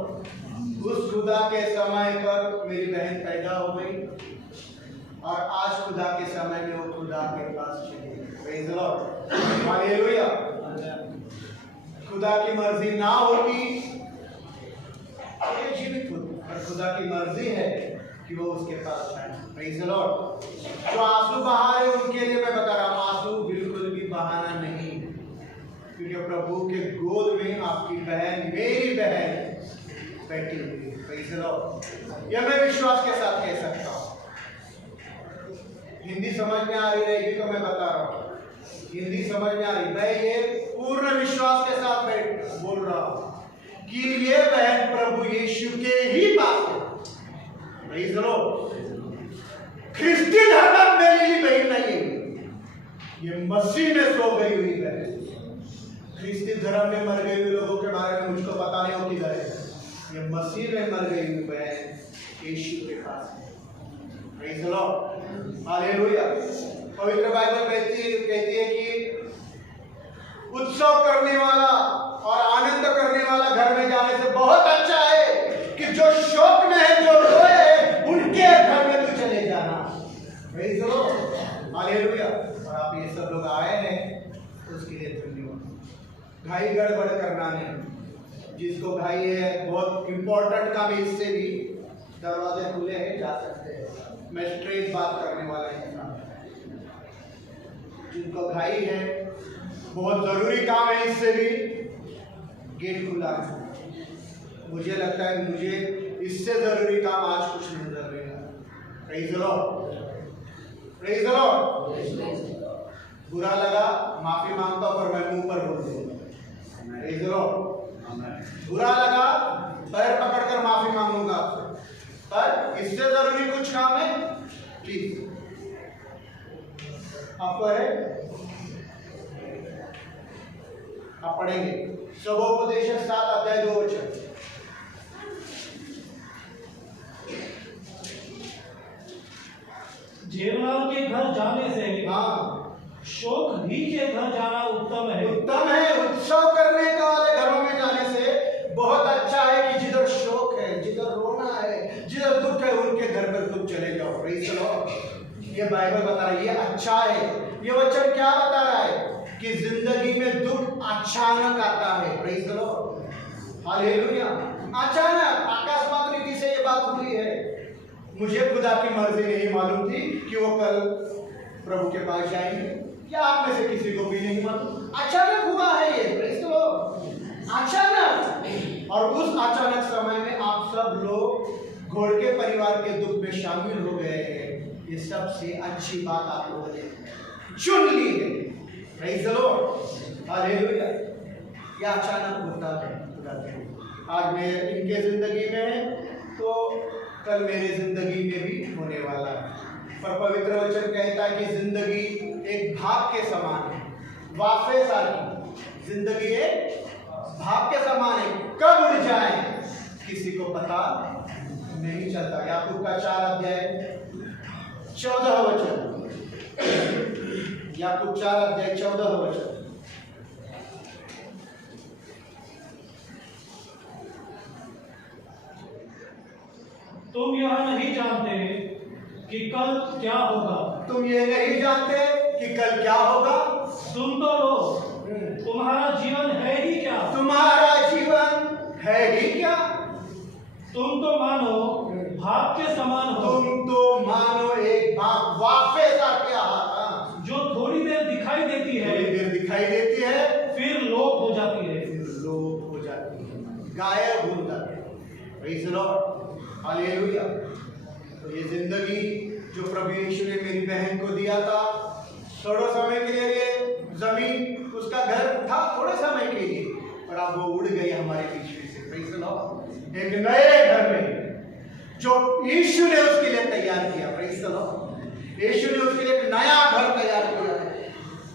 उस खुदा के समय पर मेरी बहन पैदा हो गई और आज खुदा के समय में वो खुदा के पास चली गई। Praise the Lord. हालेलुया। खुदा की मर्जी ना होती ये जीवित होती, और खुदा की मर्जी है कि वो उसके पास जाए। Praise the Lord. जो आंसू बहा रहे उनके लिए मैं बता रहा हूँ, आंसू बिल्कुल भी बहाना नहीं, क्योंकि प्रभु के गोद में आपकी बहन, मेरी बहन बैठी हुई है। Praise the Lord. यह मैं विश्वास के साथ कह सकता हूँ। हिंदी समझ में आ रही रहेगी तो मैं बता रहा हूँ, हिंदी समझ में आ रही, मैं ये पूर्ण विश्वास के साथ बोल रहा हूं कि ये बहन प्रभु यीशु के ही पास है। Praise the Lord. ख्रिस्ती धर्म मेरी बहन नहीं है, ये मसीह में सो गई हुई है। ख्रिस्ती धर्म में मर गए हुए लोगों के बारे में मुझको पता नहीं हो किधर है। ये मसीह में मर गई हुई बहन यीशु के पास है। Praise the Lord, hallelujah. पवित्र बाइबल कहती है कि उत्सव करने वाला और आनंद करने वाला घर में जाने से बहुत अच्छा है कि जो शोक में है, जो रोए, उनके घर में तू चले जाना। Praise the Lord, hallelujah. और आप ये सब लोग आए हैं उसके लिए धन्यवाद। घाई गड़बड़ करना नहीं, जिसको घाई है बहुत इंपॉर्टेंट काम है, इससे भी दरवाजे खुले हैं, जा सकते हैं। मैं स्ट्रेट बात करने वाला इंसान, जिनको घाई है बहुत जरूरी काम है, इससे भी गेट खुला है। मुझे लगता है मुझे इससे जरूरी काम आज कुछ नहीं करेगा। Praise the Lord, praise the Lord. बुरा लगा माफी मांगता हूं, पर मैं मुंह पर बोल दूंगा। Praise the Lord. बुरा लगा पैर पकड़कर माफी मांगूंगा, पर इससे जरूरी कुछ काम है। ठीक आपको है, आप पढ़ेंगे सबोपदेश 7 अध्याय 2 वचन। जेवलाल के घर जाने से हाँ, शोक भी के घर जाना उत्तम है। उत्तम है। उत्सव करने वाले घरों में जाने से बहुत अच्छा है कि जिधर शोक है, जिधर रोना है, जिधर दुख है, उनके घर पर तुम चले जाओ। Praise the Lord. ये बाइबल बता रही है अच्छा है। ये वचन क्या बता रहा है कि जिंदगी में दुख अचानक आता है। Praise the Lord, hallelujah. अचानक अकस्मात रीति से ये बात हुई है। मुझे खुदा की मर्जी नहीं मालूम थी कि वो कल प्रभु के पास जाएंगे, या आप में से किसी को भी नहीं मालूम। अचानक हुआ है ये। प्रेज़ द लॉर्ड, अचानक। और उस अचानक समय में आप सब लोग घोड़ के परिवार के दुख में शामिल हो गए हैं। ये सबसे अच्छी बात आप लोगों ने चुन ली है। Praise the Lord, hallelujah. ये अचानक होता है। आज मैं इनके जिंदगी में है तो कल मेरी जिंदगी में भी होने वाला है। पर पवित्र वचन कहता है कि जिंदगी एक भाप के समान है, वाफे सारी जिंदगी एक भाप के समान है। कब उड़ जाए किसी को पता नहीं चलता। याकूब का 4 अध्याय 14 वचन, याकूब 4 अध्याय 14 वचन। तुम यह नहीं जानते कि कल क्या होगा। तुम ये नहीं जानते कि कल क्या होगा। सुन तो लो, तुम्हारा जीवन है ही क्या। तुम्हारा जीवन है ही क्या। तुम तो मानो भाप के समान हो। तुम तो मानो एक भाप, वाफे सा क्या, जो थोड़ी देर दिखाई देती है, थोड़ी देर दिखाई देती है, फिर लोप हो जाती है। फिर लोप हो जाती है, गायब हो जाती है। Praise the Lord, hallelujah. तो ये जिंदगी जो प्रभु यीशु ने मेरी बहन को दिया था, थोड़े समय के लिए ये जमीन उसका घर था, थोड़े समय के लिए, पर अब वो उड़ गई हमारे बीच में से। Praise the Lord. एक नए घर में जो यीशु ने उसके लिए तैयार किया। Praise the Lord. यीशु ने उसके लिए एक नया घर तैयार किया।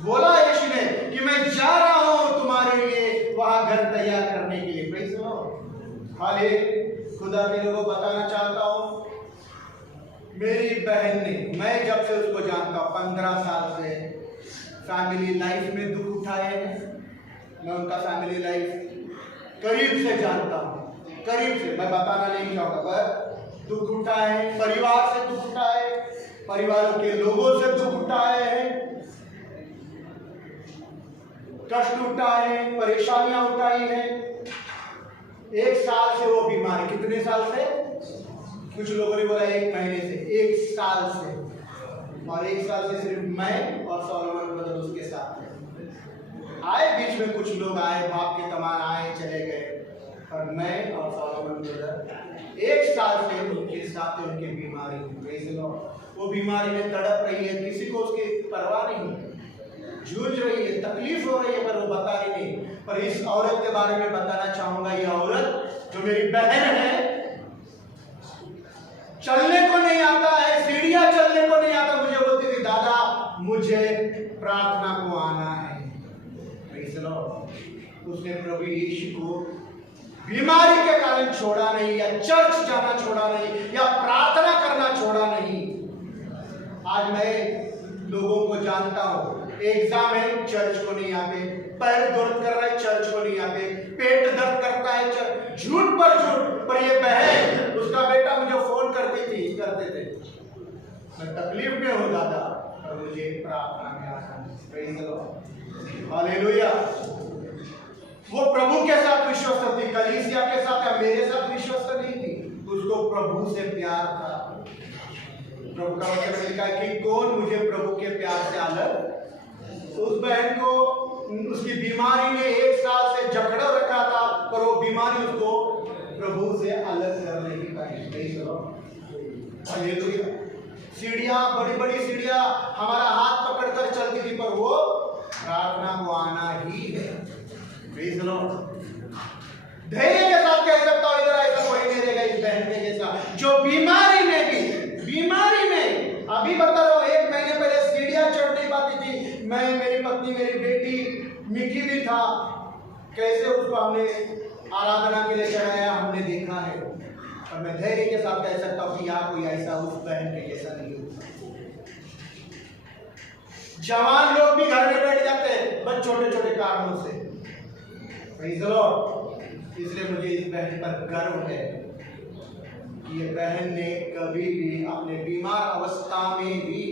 बोला यीशु ने कि मैं जा रहा हूं तुम्हारे लिए वहां घर तैयार करने के लिए। Praise the Lord, hallelujah. खुदा के लोगों को बताना चाहता हूं, मेरी बहन ने, मैं जब से उसको जानता हूं 15 साल से फैमिली लाइफ में दुख उठाए हैं। मैं उनका फैमिली लाइफ करीब से जानता हूं, करीब से। मैं बताना नहीं चाहूंगा, पर दुख उठाए हैं, परिवार से दुख उठाए, परिवार के लोगों से दुख उठाए हैं, कष्ट उठाए हैं, परेशानियां उठाई हैं। 1 साल से वो बीमार, कितने साल से? कुछ लोगों ने बोला 1 महीने से, 1 साल से। और 1 साल से सिर्फ मैं और सोलोमन ब्रदर उसके साथ थे। आए बीच में कुछ लोग आए, भाप के कमान आए चले गए, पर मैं और सोलोमन ब्रदर 1 साल से उनके साथ थे। उनकी बीमारी, प्रेज़ द लॉर्ड, वो बीमारी में तड़प रही है, किसी को उसकी परवाह नहीं, जूझ रही है, तकलीफ हो रही है, पर वो बता रही नहीं। पर इस औरत के बारे में बताना चाहूंगा। ये औरत जो मेरी बहन है, चलने को नहीं आता है, सीढ़ियां चलने को नहीं आता। मुझे बोलती थी, दादा मुझे प्रार्थना को आना है। Praise the Lord। उसने प्रभु यीशु को बीमारी के कारण छोड़ा नहीं, या चर्च जाना छोड़ा नहीं, या प्रार्थना करना छोड़ा नहीं। आज मैं लोगों को जानता हूँ, एग्जाम है चर्च को नहीं आते, पैर दर्द कर रहा है चर्च को नहीं आते, पेट दर्द करता है झूठ पर झूठ। पर ये बहन, उसका बेटा मुझे फोन करते थे, मैं तकलीफ में हूँ दादा, पर मुझे प्रार्थना में आना है। Praise the Lord। हालेलुया। वो प्रभु के साथ विश्वस्त थी, कलीसिया के साथ या मेरे साथ विश्वस्त नहीं थी, उसको प्रभु से प्यार था। प्रभु का वचन लिखा है कि कौन मुझे प्रभु के प्यार से अलग। उस बहन को उसकी बीमारी ने 1 साल से जकड़ा रखा था, पर वो बीमारी उसको प्रभु से अलग कर नहीं पाई। हालेलुया। सीढ़ियां, बड़ी बड़ी सीढ़ियां हमारा हाथ पकड़कर चलती थी, पर वो प्रार्थना को आना ही है। Praise the Lord. धैर्य के साथ कह सकता हूं, इधर ऐसा कोई नहीं रहेगा इस बहन के जैसा, जो बीमारी में अभी बता रहा हूं, 1 महीने पहले सीढ़ियां चढ़ नहीं पाती थी। मैं, मेरी पत्नी, मेरी बेटी मिकी भी था, कैसे उसको हमने आराधना के लिए चढ़ाया, हमने देखा है। और मैं धैर्य के साथ कह सकता हूं कि यहाँ कोई ऐसा उस बहन के जैसा नहीं होता। जवान लोग भी घर में बैठ जाते हैं बस छोटे छोटे कारणों से। Praise the Lord. इसलिए मुझे इस बहन पर गर्व है कि ये बहन ने कभी भी अपने बीमार अवस्था में भी,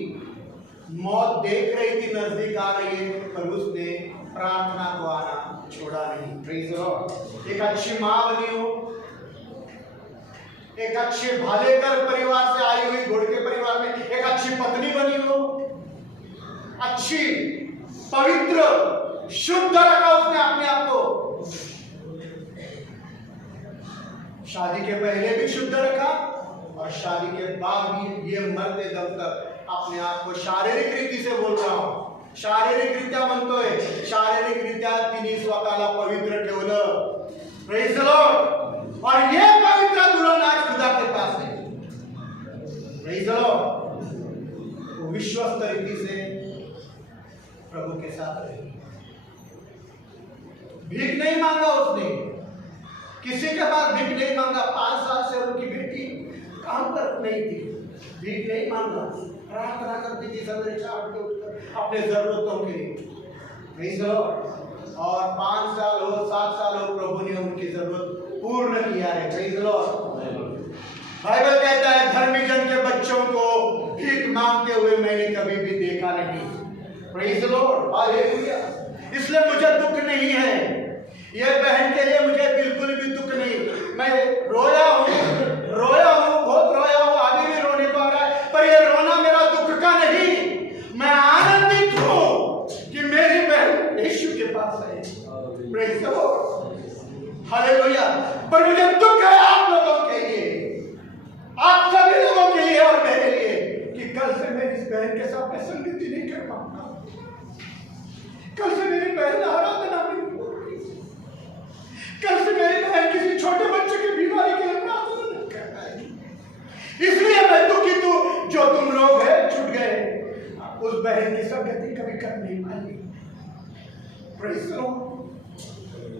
मौत देख रही थी नजदीक आ रही है, पर उसने प्रार्थना को आना छोड़ा नहीं। Praise the Lord. एक अच्छी माँ बनी हो, एक अच्छे भालेकर परिवार से आई हुई, घोड़ के परिवार में एक अच्छी पत्नी बनी हो, अच्छी पवित्र शुद्ध रखा उसने अपने आप को, शादी के पहले भी शुद्ध रखा और शादी के बाद भी। ये मरते दम तक अपने आप को शारीरिक रीति से बोल रहा हूं, शारीरिक रीत्या म्हणतोय, शारीरिक रीत्या तिने स्वतःला पवित्र ठेवलं। Praise the Lord. और ये पवित्र दुल्हन आज खुदा के पास है। Praise the Lord. वो विश्वस्त रीति से प्रभु के साथ रही, भीख नहीं मांगा उसने, किसी के पास भीख नहीं मांगा। 5 साल से उनकी बेटी काम कर नहीं थी, भीख नहीं मांगा, प्रार्थना करती थी सवेरे 4 बजे उठकर अपने जरूरतों के लिए। Praise the Lord. और 5 साल हो, 7 साल हो, प्रभु ने उनकी जरूरत पूर्ण किया है। Praise the Lord. बाइबल कहता है धर्मी जन के बच्चों को भीख मांगते हुए मैंने कभी भी देखा नहीं। Praise the Lord. हालेलुया। इसलिए मुझे दुख नहीं है, यह बहन के लिए मुझे बिल्कुल भी दुख नहीं। मैं रोया हूँ, बहुत रोया हूँ, अभी भी रोने को आ रहा है, पर यह रोना मेरा दुख का नहीं। मैं आनंदित हूँ कि मेरी बहन यीशु के पास है। Praise the Lord. हालेलुया। पर मुझे दुख है आप लोगों के लिए, आप सभी लोगों के लिए और मेरे लिए, कि कल से मैं इस बहन के साथ संगति नहीं कर पाऊंगा। कल से मेरी बहन आराधना में, कल से मेरी बहन किसी छोटे बच्चे की बीमारी के लिए प्रार्थना नहीं कर पाएगी। इसलिए मैं दुखी हूं जो तुम लोग हैं छूट गए, उस बहन की संगति कभी कर नहीं पाएगी। Praise the Lord.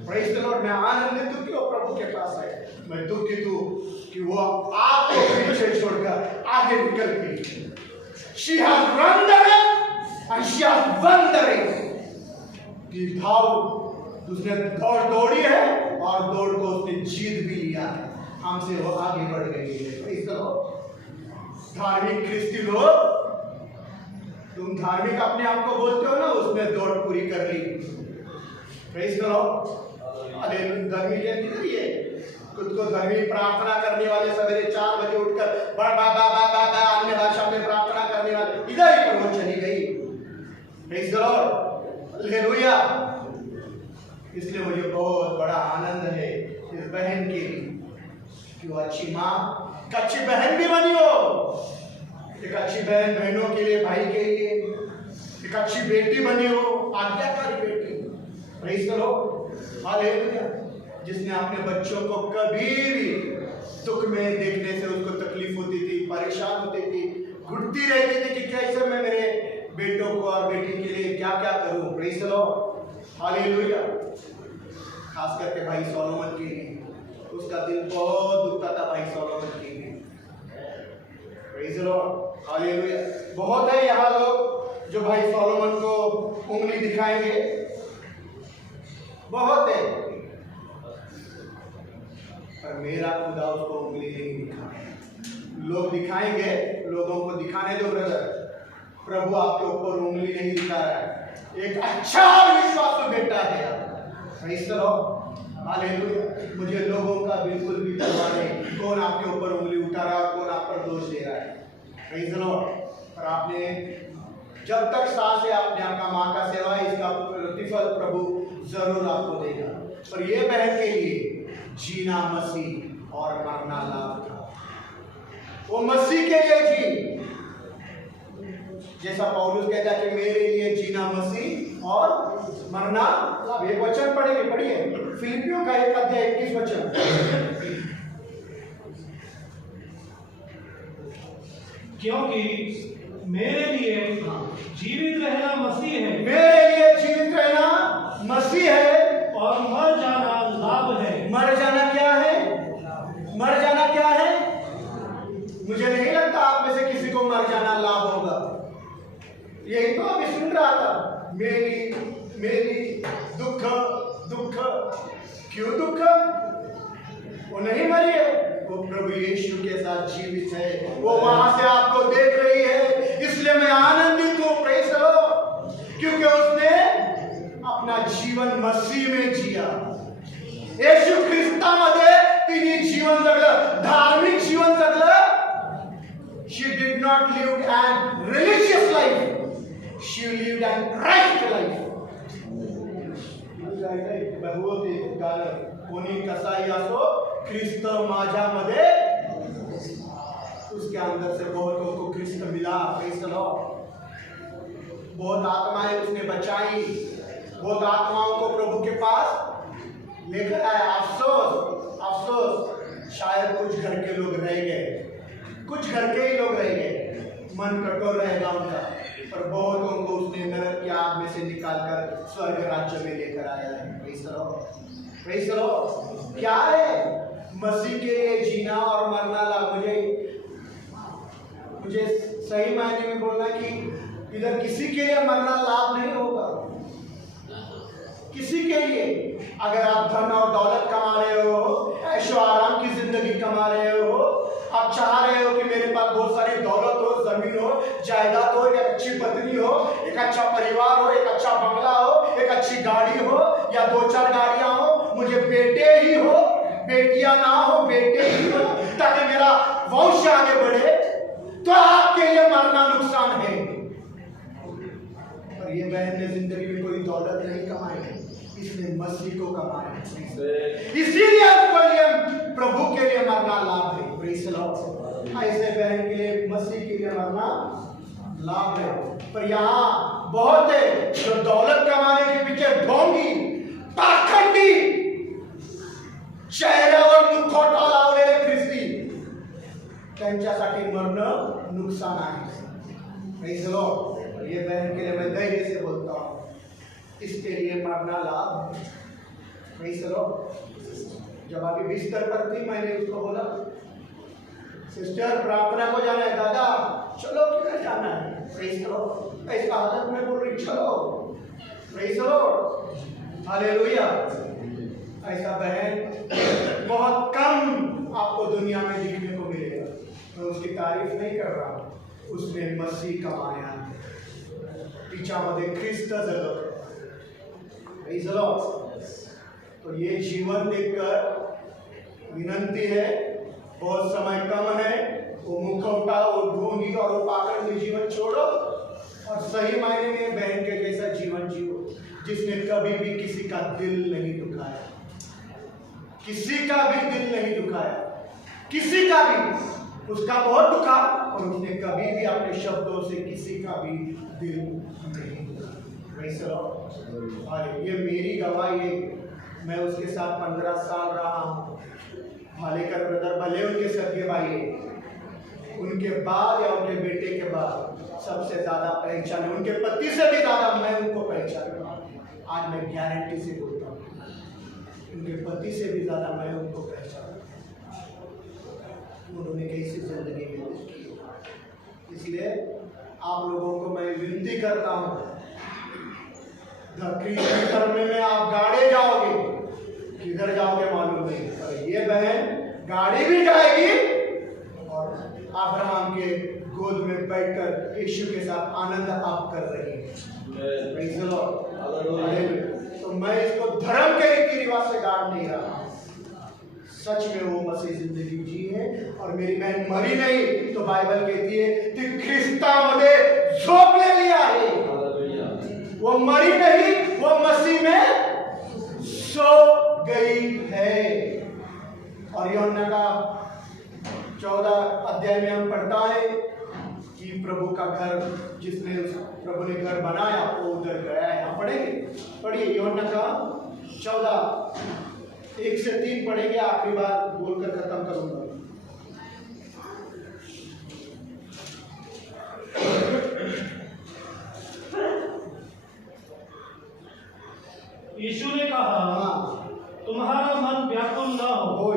Praise the Lord. मैं आनंदित हूं कि वो प्रभु के पास है। मैं दुखित हूं कि वो आपको पीछे छोड़कर आगे निकल गई। She has run the race and she has won the race। कि भाव उसने दौड़ी है और दौड़ को उसने जीत भी लिया है, हमसे वो आगे बढ़ गई है। Praise the Lord. धार्मिक ख्रिस्ती लोग, तुम धार्मिक अपने आप को बोलते हो ना, उसने दौड़ पूरी कर ली। Praise the Lord. अरे धर्मी किधर ये खुद को धर्मी प्रार्थना करने वाले सवेरे 4 बजे उठकर अन्य भाषा में प्रार्थना करने वाले इधर ही पर वो चली गई। Praise the Lord. हालेलुया। इसलिए मुझे बहुत बड़ा आनंद है इस बहन के लिए कि वो अच्छी माँ, अच्छी बहन भी बनी हो, एक अच्छी बहन बहनों के लिए, भाई के लिए, एक अच्छी बेटी बनी हो, आज्ञाकारी बेटी। Praise the Lord. हालेलुया। जिसने अपने बच्चों को कभी भी दुख में देखने से उसको तकलीफ होती थी, परेशान होती थी, घुटती रहती थी कि कैसे मैं मेरे बेटों को और बेटी के लिए क्या क्या करूं। Praise the Lord, hallelujah. खास करके भाई सोलोमन के लिए, उसका दिल बहुत दुखता था भाई सोलोमन के लिए। Praise the Lord, hallelujah. बहुत है यहाँ लोग जो भाई सोलोमन को उंगली दिखाएंगे, बहुत है, पर मेरा खुदा उसको उंगली नहीं दिखाए। लोग दिखाएंगे, लोगों को दिखाने दो ब्रदर, प्रभु आपके ऊपर उंगली नहीं दिखा रहा है। एक अच्छा विश्वासु बेटा है, प्रेज़ द लॉर्ड, हालेलुया। मुझे लोगों का बिल्कुल भी परवाह नहीं, कौन आपके ऊपर उंगली उठा रहा है और कौन आप पर दोष दे रहा है। Praise the Lord. पर आपने जब तक सांस है, आपने आपका माँ का सेवा है, इसका प्रतिफल प्रभु जरूर आपको देगा। पर ये बहन के लिए जीना मसीह और मरना लाभ था। वो मसीह के लिए जी, जैसा पौलुस कहता है कि मेरे लिए जीना मसीह और मरना लाभ। एक वचन पढ़ेंगे, पढ़िए फिलिपियों का 1 वचन। क्योंकि मेरे लिए जीवित रहना मसीह है, मेरे लिए जीवित रहना मसीह है और मर जाना लाभ है। मर जाना क्या है? मर जाना क्या है? मुझे नहीं लगता आप में से किसी को मर जाना लाभ होगा। यही तो अभी सुन रहा था, मेरी दुख दुख, क्यों दुख? वो नहीं मरी है, वो प्रभु यीशु के साथ जीवित है, वो वहां से आपको देख रही है, इसलिए मैं आनंदित हूं। प्रेज़ द लॉर्ड, क्योंकि उसने अपना जीवन मसीह में जिया। येशू ख्रिस्तामध्ये तिने जीवन जगलं, धार्मिक जीवन जगलं। She did not live an religious life, she lived an right life. बहुतेक गाणं, कोणी कसाही असो, ख्रिस्त माझ्यामध्ये, उसके अंदर से बहुतों को ख्रिस्त मिला। Praise the Lord. बहुत आत्माएं उसने बचाई, बहुत आत्माओं को प्रभु के पास लेकर आया। अफसोस अफसोस, शायद कुछ घर के लोग रह गए, कुछ घर के ही लोग रह गए, मन कठोर रहेगा उनका, पर बहुतों को उसने नरक की आग में से निकालकर स्वर्ग राज्य में लेकर आया है। Praise the Lord, praise the Lord. क्या है मसीह के लिए जीना और मरना लाभ? मुझे सही मायने में बोलना कि इधर किसी के लिए मरना लाभ नहीं होगा, किसी के लिए। अगर आप धन और दौलत कमा रहे हो, ऐशो आराम की जिंदगी कमा रहे हो, आप चाह रहे हो कि मेरे पास बहुत सारी दौलत हो, जमीन हो, जायदाद हो, एक अच्छी पत्नी हो, एक अच्छा परिवार हो, एक अच्छा बंगला हो, एक अच्छी गाड़ी हो या 2-4 गाड़ियां हो, मुझे बेटे ही हो, बेटियां ना हो, बेटे ही हो, ताकि मेरा वंश आगे बढ़े, तो आपके लिए मरना नुकसान है। और ये बहन ने जिंदगी में कोई दौलत नहीं कमाई, इसने मसीह को कमाया, इसीलिए उसके लिए प्रभु के लिए मरना लाभ है। Praise the Lord. ऐसे बहन के लिए मसीह के लिए मरना लाभ है। पर यहाँ बहुत है जो दौलत कमाने के पीछे ढोंगी, पाखंडी, चेहऱ्यावर मुखवटा लावलेले ख्रिस्ती, त्यांच्यासाठी मरणं नुकसान आहे। Praise the Lord. ये बहन के लिए मैं धैर्य से बोलता हूँ, इसके लिए मरना लाभ। Praise the Lord. जब अभी बिस्तर पर थी, मैंने उसको बोला, सिस्टर प्रार्थना को जाना है। दादा चलो, किधर जाना है? Praise the Lord. ऐसा हालत में बोल रही, चलो। Praise the Lord, hallelujah. ऐसा बहन बहुत कम आपको दुनिया में दिखने को मिलेगा। मैं उसकी तारीफ नहीं कर रहा हूँ, उसने मसीह कमाया, तिच्यामध्ये ख्रिस्त जगत। Praise the Lord. तो ये जीवन देखकर विनंती है, बहुत समय कम है, वो मुखौटा, वो ढोंगी और वो पाखंडी जीवन छोड़ो और सही मायने में बहन के जैसा जीवन जियो, जिसने कभी भी किसी का दिल नहीं दुखाया, किसी का भी दिल नहीं दुखाया, किसी का भी। उसका बहुत दुखा और उसने कभी भी अपने शब्दों से किसी का भी दिल नहीं दुखाया। ये मेरी गवाही है। मैं उसके साथ 15 साल रहा हूँ। भालेकर ब्रदर भले उनके सगे भाई है, उनके बाद या उनके बेटे के बाद सबसे ज़्यादा पहचाने, उनके पति से भी ज़्यादा मैं उनको पहचानूंगा। आज मैं गारंटी से बोलता हूँ, उनके पति से भी ज़्यादा मैं उनको पहचानूंगा। उन्होंने कैसी जिंदगी में की। इसलिए आप लोगों को मैं विनती करता हूँ, धरती धर्म में आप गाड़े जाओगे, किधर जाओगे मालूम नहीं, पर ये बहन गाड़ी भी जाएगी और अब्राहम के गोद में बैठकर यीशु के साथ आनंद आप कर रही है। Praise the Lord. तो मैं इसको धर्म के रीति रिवाज से गाड़ नहीं रहा, सच में वो मसीह जिंदगी जी है और मेरी बहन मरी नहीं, तो बाइबल कहती है कि ख्रिस्तामध्ये झोपलेली आहे। वो मरी नहीं, वो मसीह में सो गई है। और यूहन्ना का 14 अध्याय में हम पढ़ता है कि प्रभु का घर, जिसने उस प्रभु ने घर बनाया वो उधर गया है। हम पढ़ेंगे, पढ़िए यूहन्ना का 14 1 से 3 पढ़ेंगे, आखिरी बार बोलकर खत्म करूंगा। यीशु ने कहा, तुम्हारा मन व्याकुल न हो,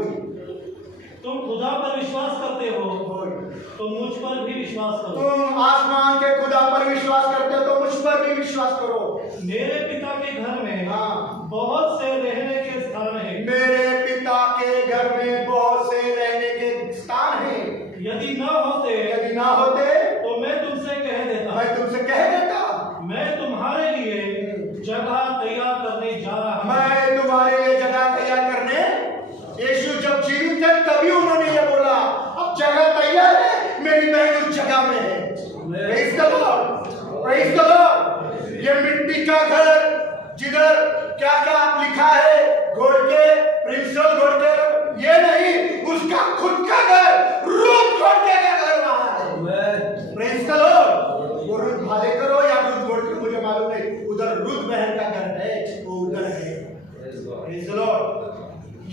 तुम खुदा पर विश्वास करते हो तो मुझ पर भी विश्वास करो। तुम आसमान के खुदा पर विश्वास करते हो तो मुझ पर भी विश्वास करो। मेरे पिता के घर में बहुत से रहने के स्थान हैं। मेरे पिता के घर में बहुत से रहने के स्थान हैं। यदि ना होते तो मैं तुमसे कह देता, मैं तुम्हारे लिए जगह तैयार करने जा रहा हूं। मैं तुम्हारे लिए जगह तैयार करने। यीशु जब जीवित थे तभी उन्होंने ये बोला, अब जगह तैयार है, मेरी बहन उस जगह में है। Praise the Lord, praise the Lord। ये मिट्टी का घर, जिधर क्या क्या लिखा है, घोड़के, प्रिंसिपल घोड़के, ये नहीं, उसका खुद का घर, रूप घोड़के का घर वहां है। Praise the Lord। वो रुद भालेकर हो या रुद घोड़के मुझे मालूम नहीं, उधर रुद बहन का घर है, वो उधर है। Praise the Lord।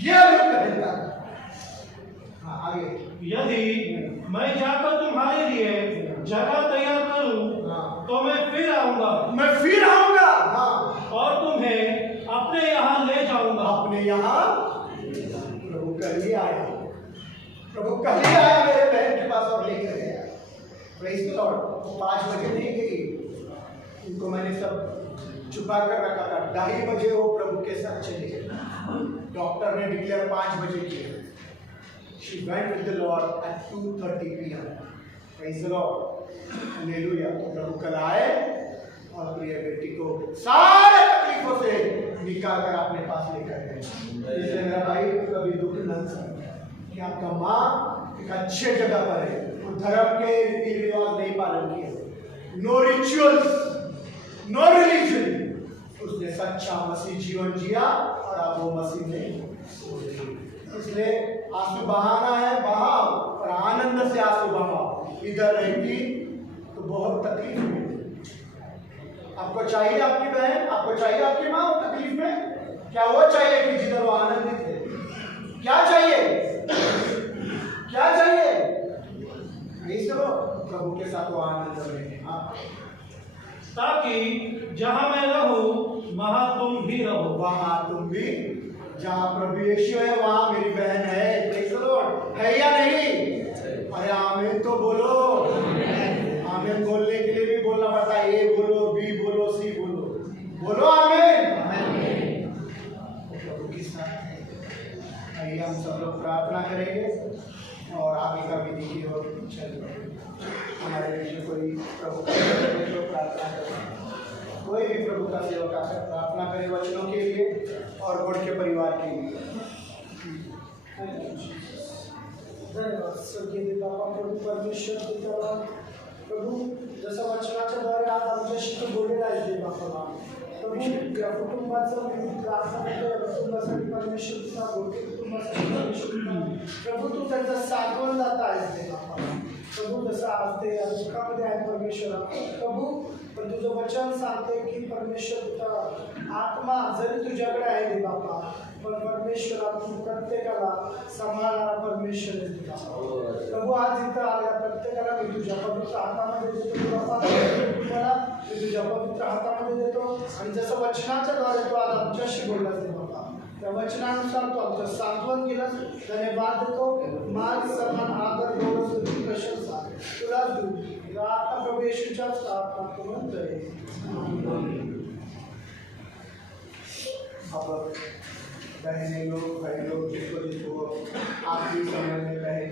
ये रुद बहन का, हाँ आगे। यदि मैं जाकर तुम्हारे लिए जगह तैयार करूं तो मैं फिर आऊंगा और तुम्हें अपने यहाँ ले जाऊंगा। अपने यहाँ प्रभु कल ही आया, मेरे बहन के पास और लेकर गया। Praise the Lord। 5 बजे नहीं गई, उनको मैंने सब छुपा कर रखा था। 2:30 बजे वो प्रभु के साथ चली गई। डॉक्टर ने डिक्लेयर 5 बजे किया। She went with the Lord at 2:30 p.m. Praise the Lord। Hallelujah. तो प्रभु कल आए और प्रिय बेटी को सारे तकलीफों से निकाल कर अपने पास लेकर गए। इसलिए मेरा भाई कभी दुख न समझे कि आपका माँ एक अच्छे जगह पर है, वो धर्म के रीति रिवाज नहीं पालन किए, नो रिचुअल्स, नो रिलीजन, उसने सच्चा मसीह जीवन जिया और अब वो मसीह में सो गई। इसलिए आंसू बहाना है, बहाव, और आनंद से आंसू बहाव। इधर रहती तो बहुत तकलीफ मिलती। आपको चाहिए आपकी बहन, आपको चाहिए आपकी माँ वो तकलीफ में, क्या वो चाहिए कि जिधर वो आनंदित है? क्या चाहिए? प्रभु के साथ वो आनंद में, ताकि जहां मैं रहूं वहां तुम भी रहो। वहां तुम भी, जहाँ प्रभु यीशु है वहाँ मेरी बहन है। Praise the Lord। है या नहीं? अरे आमीन तो बोलो। आमीन बोलने के लिए भी बोलना पड़ता है, ए बोलो, बी बोलो, सी बोलो आमीन। प्रभु के साथ है। आइए हम सब लोग प्रार्थना करेंगे और आगे का विधि की ओर चलेंगे। हमारे लिए कोई प्रभु का प्रार्थना करें, कोई भी प्रभु का सेवक आकर प्रार्थना करे वचनों के लिए और गॉड के परिवार के लिए। धन्यवाद स्वर्गीय बाबा प्रभू परमेश्वर पिता, प्रभू जसं वचनाच्या द्वारे आज आमच्याशी तू बोललेला आहेस देवा बाबा, प्रभू या कुटुंबाचं मी प्रार्थना करतो, या कुटुंबासाठी परमेश्वर पिता, गोटे कुटुंबासाठी परमेश्वर पिता, प्रभू तू त्यांचा साथवण जाता आहेस देवा बाबा, प्रभू जसं आज ते या दुःखामध्ये आहे परमेश्वरा प्रभू, पण तुझं वचन सांगते की परमेश्वर पिता आत्मा जरी तुझ्याकडे आहे दे बापा, पण परमेश्वरा तू प्रत्येकाला सांभाळणारा परमेश्वर आहे तुझा. प्रभू आज इथं आल्या प्रत्येकाला मी तुझ्या पवित्र हातामध्ये देतो. तुला मला मी तुझ्या पवित्र हातामध्ये देतो आणि जसं वचनाच्या द्वारे तू आज आमच्याशी बोललास रे बाबा, त्या वचनानुसार तू आमचं सांत्वन केलंस. धन्यवाद देतो. मान सन्मान आदर गौरव स्तुती प्रशंसा तुला देऊ आता प्रभू येशूच्याच नावात म्हणतोय. अब बहने लोग भाई लोग जिसको आखिरी समय में बहन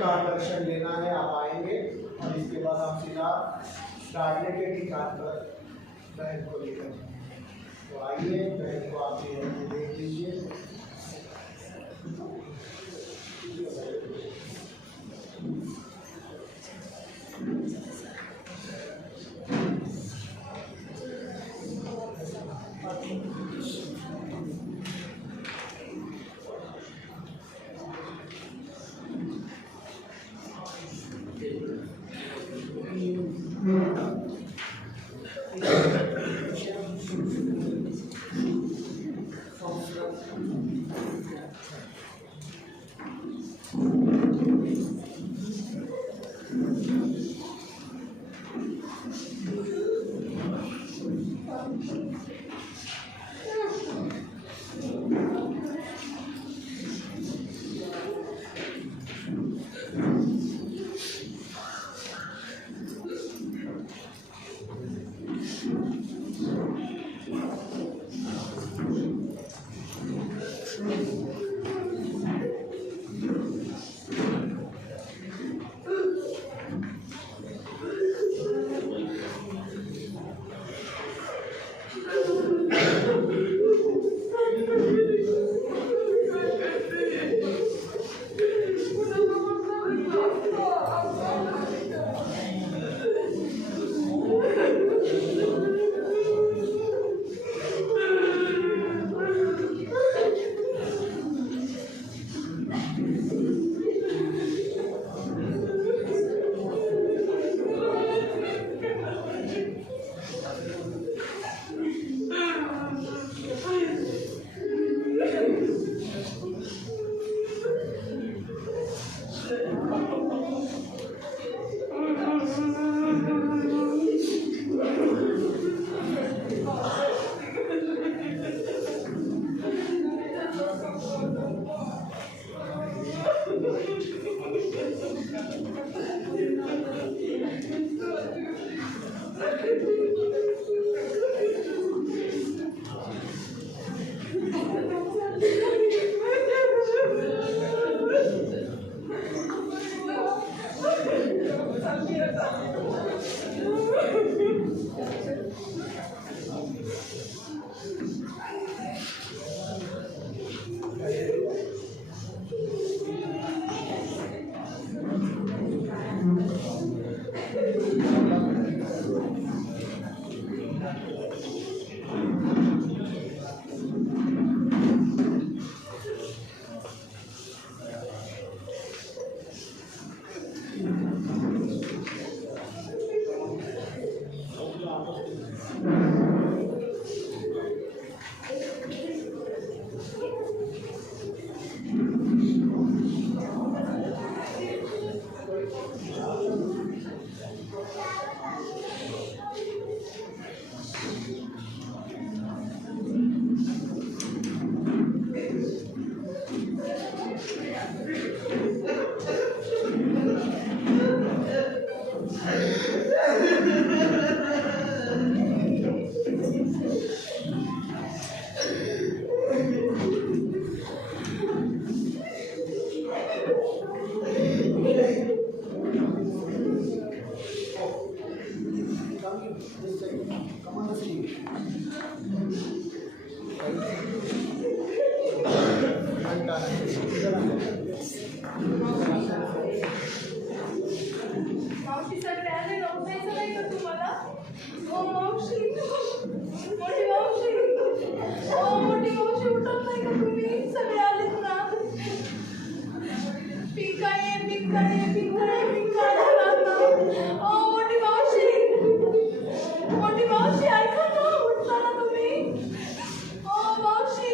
का दर्शन लेना है आप आएंगे और इसके बाद हम सीधा डालने के ठिकान पर बहन को लेकर जाएंगे. तो आइए बहन को आप देख लीजिए. मावशी सगळे आले ना, उठायचं नाही का तुम्हाला? ओ मावशी, मोठी मावशी, ओ मोठी मावशी, उठत नाही का तुम्ही? सगळे आलेत ना. पिंकाळे पिंकाळे पिंकाळे पिंकाळे ना. ओ मोठी मावशी, मोठी मावशी, ऐका ना, उठता ना तुम्ही? ओ मावशी.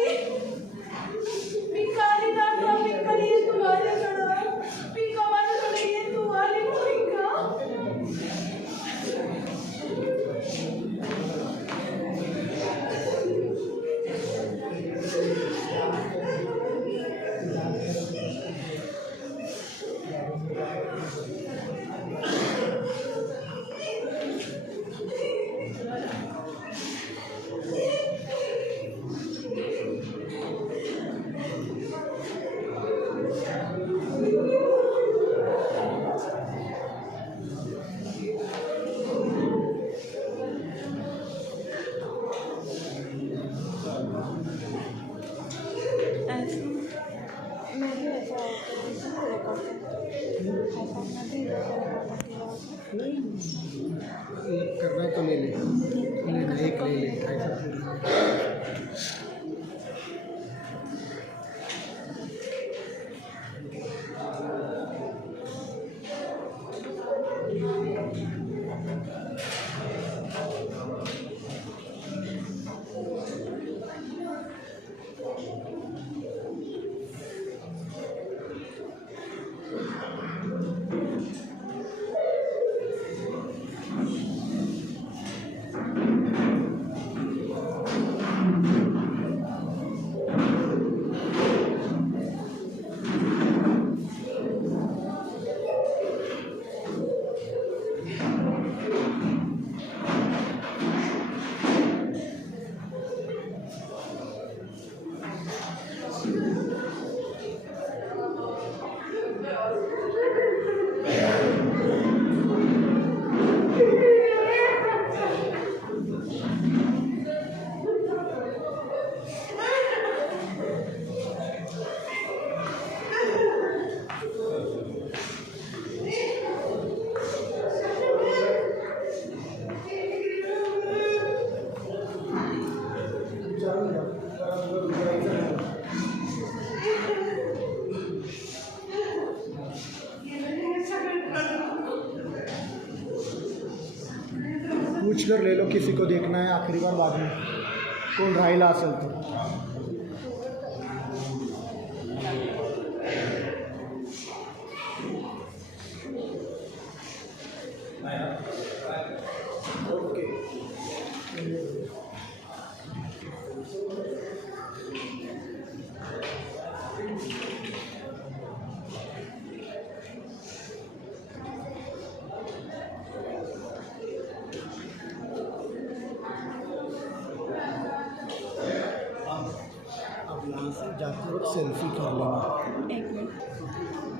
एक करना है तो ले ले, लेना एक ले ले, ऐसा थोड़ी। पूछ कर ले लो, किसी को देखना है आखिरी बार, बाद में कोण राहिला असेल तर. ओके. अब यहाँ से जाते वक्त सेल्फी कर लेना. एक मिनट.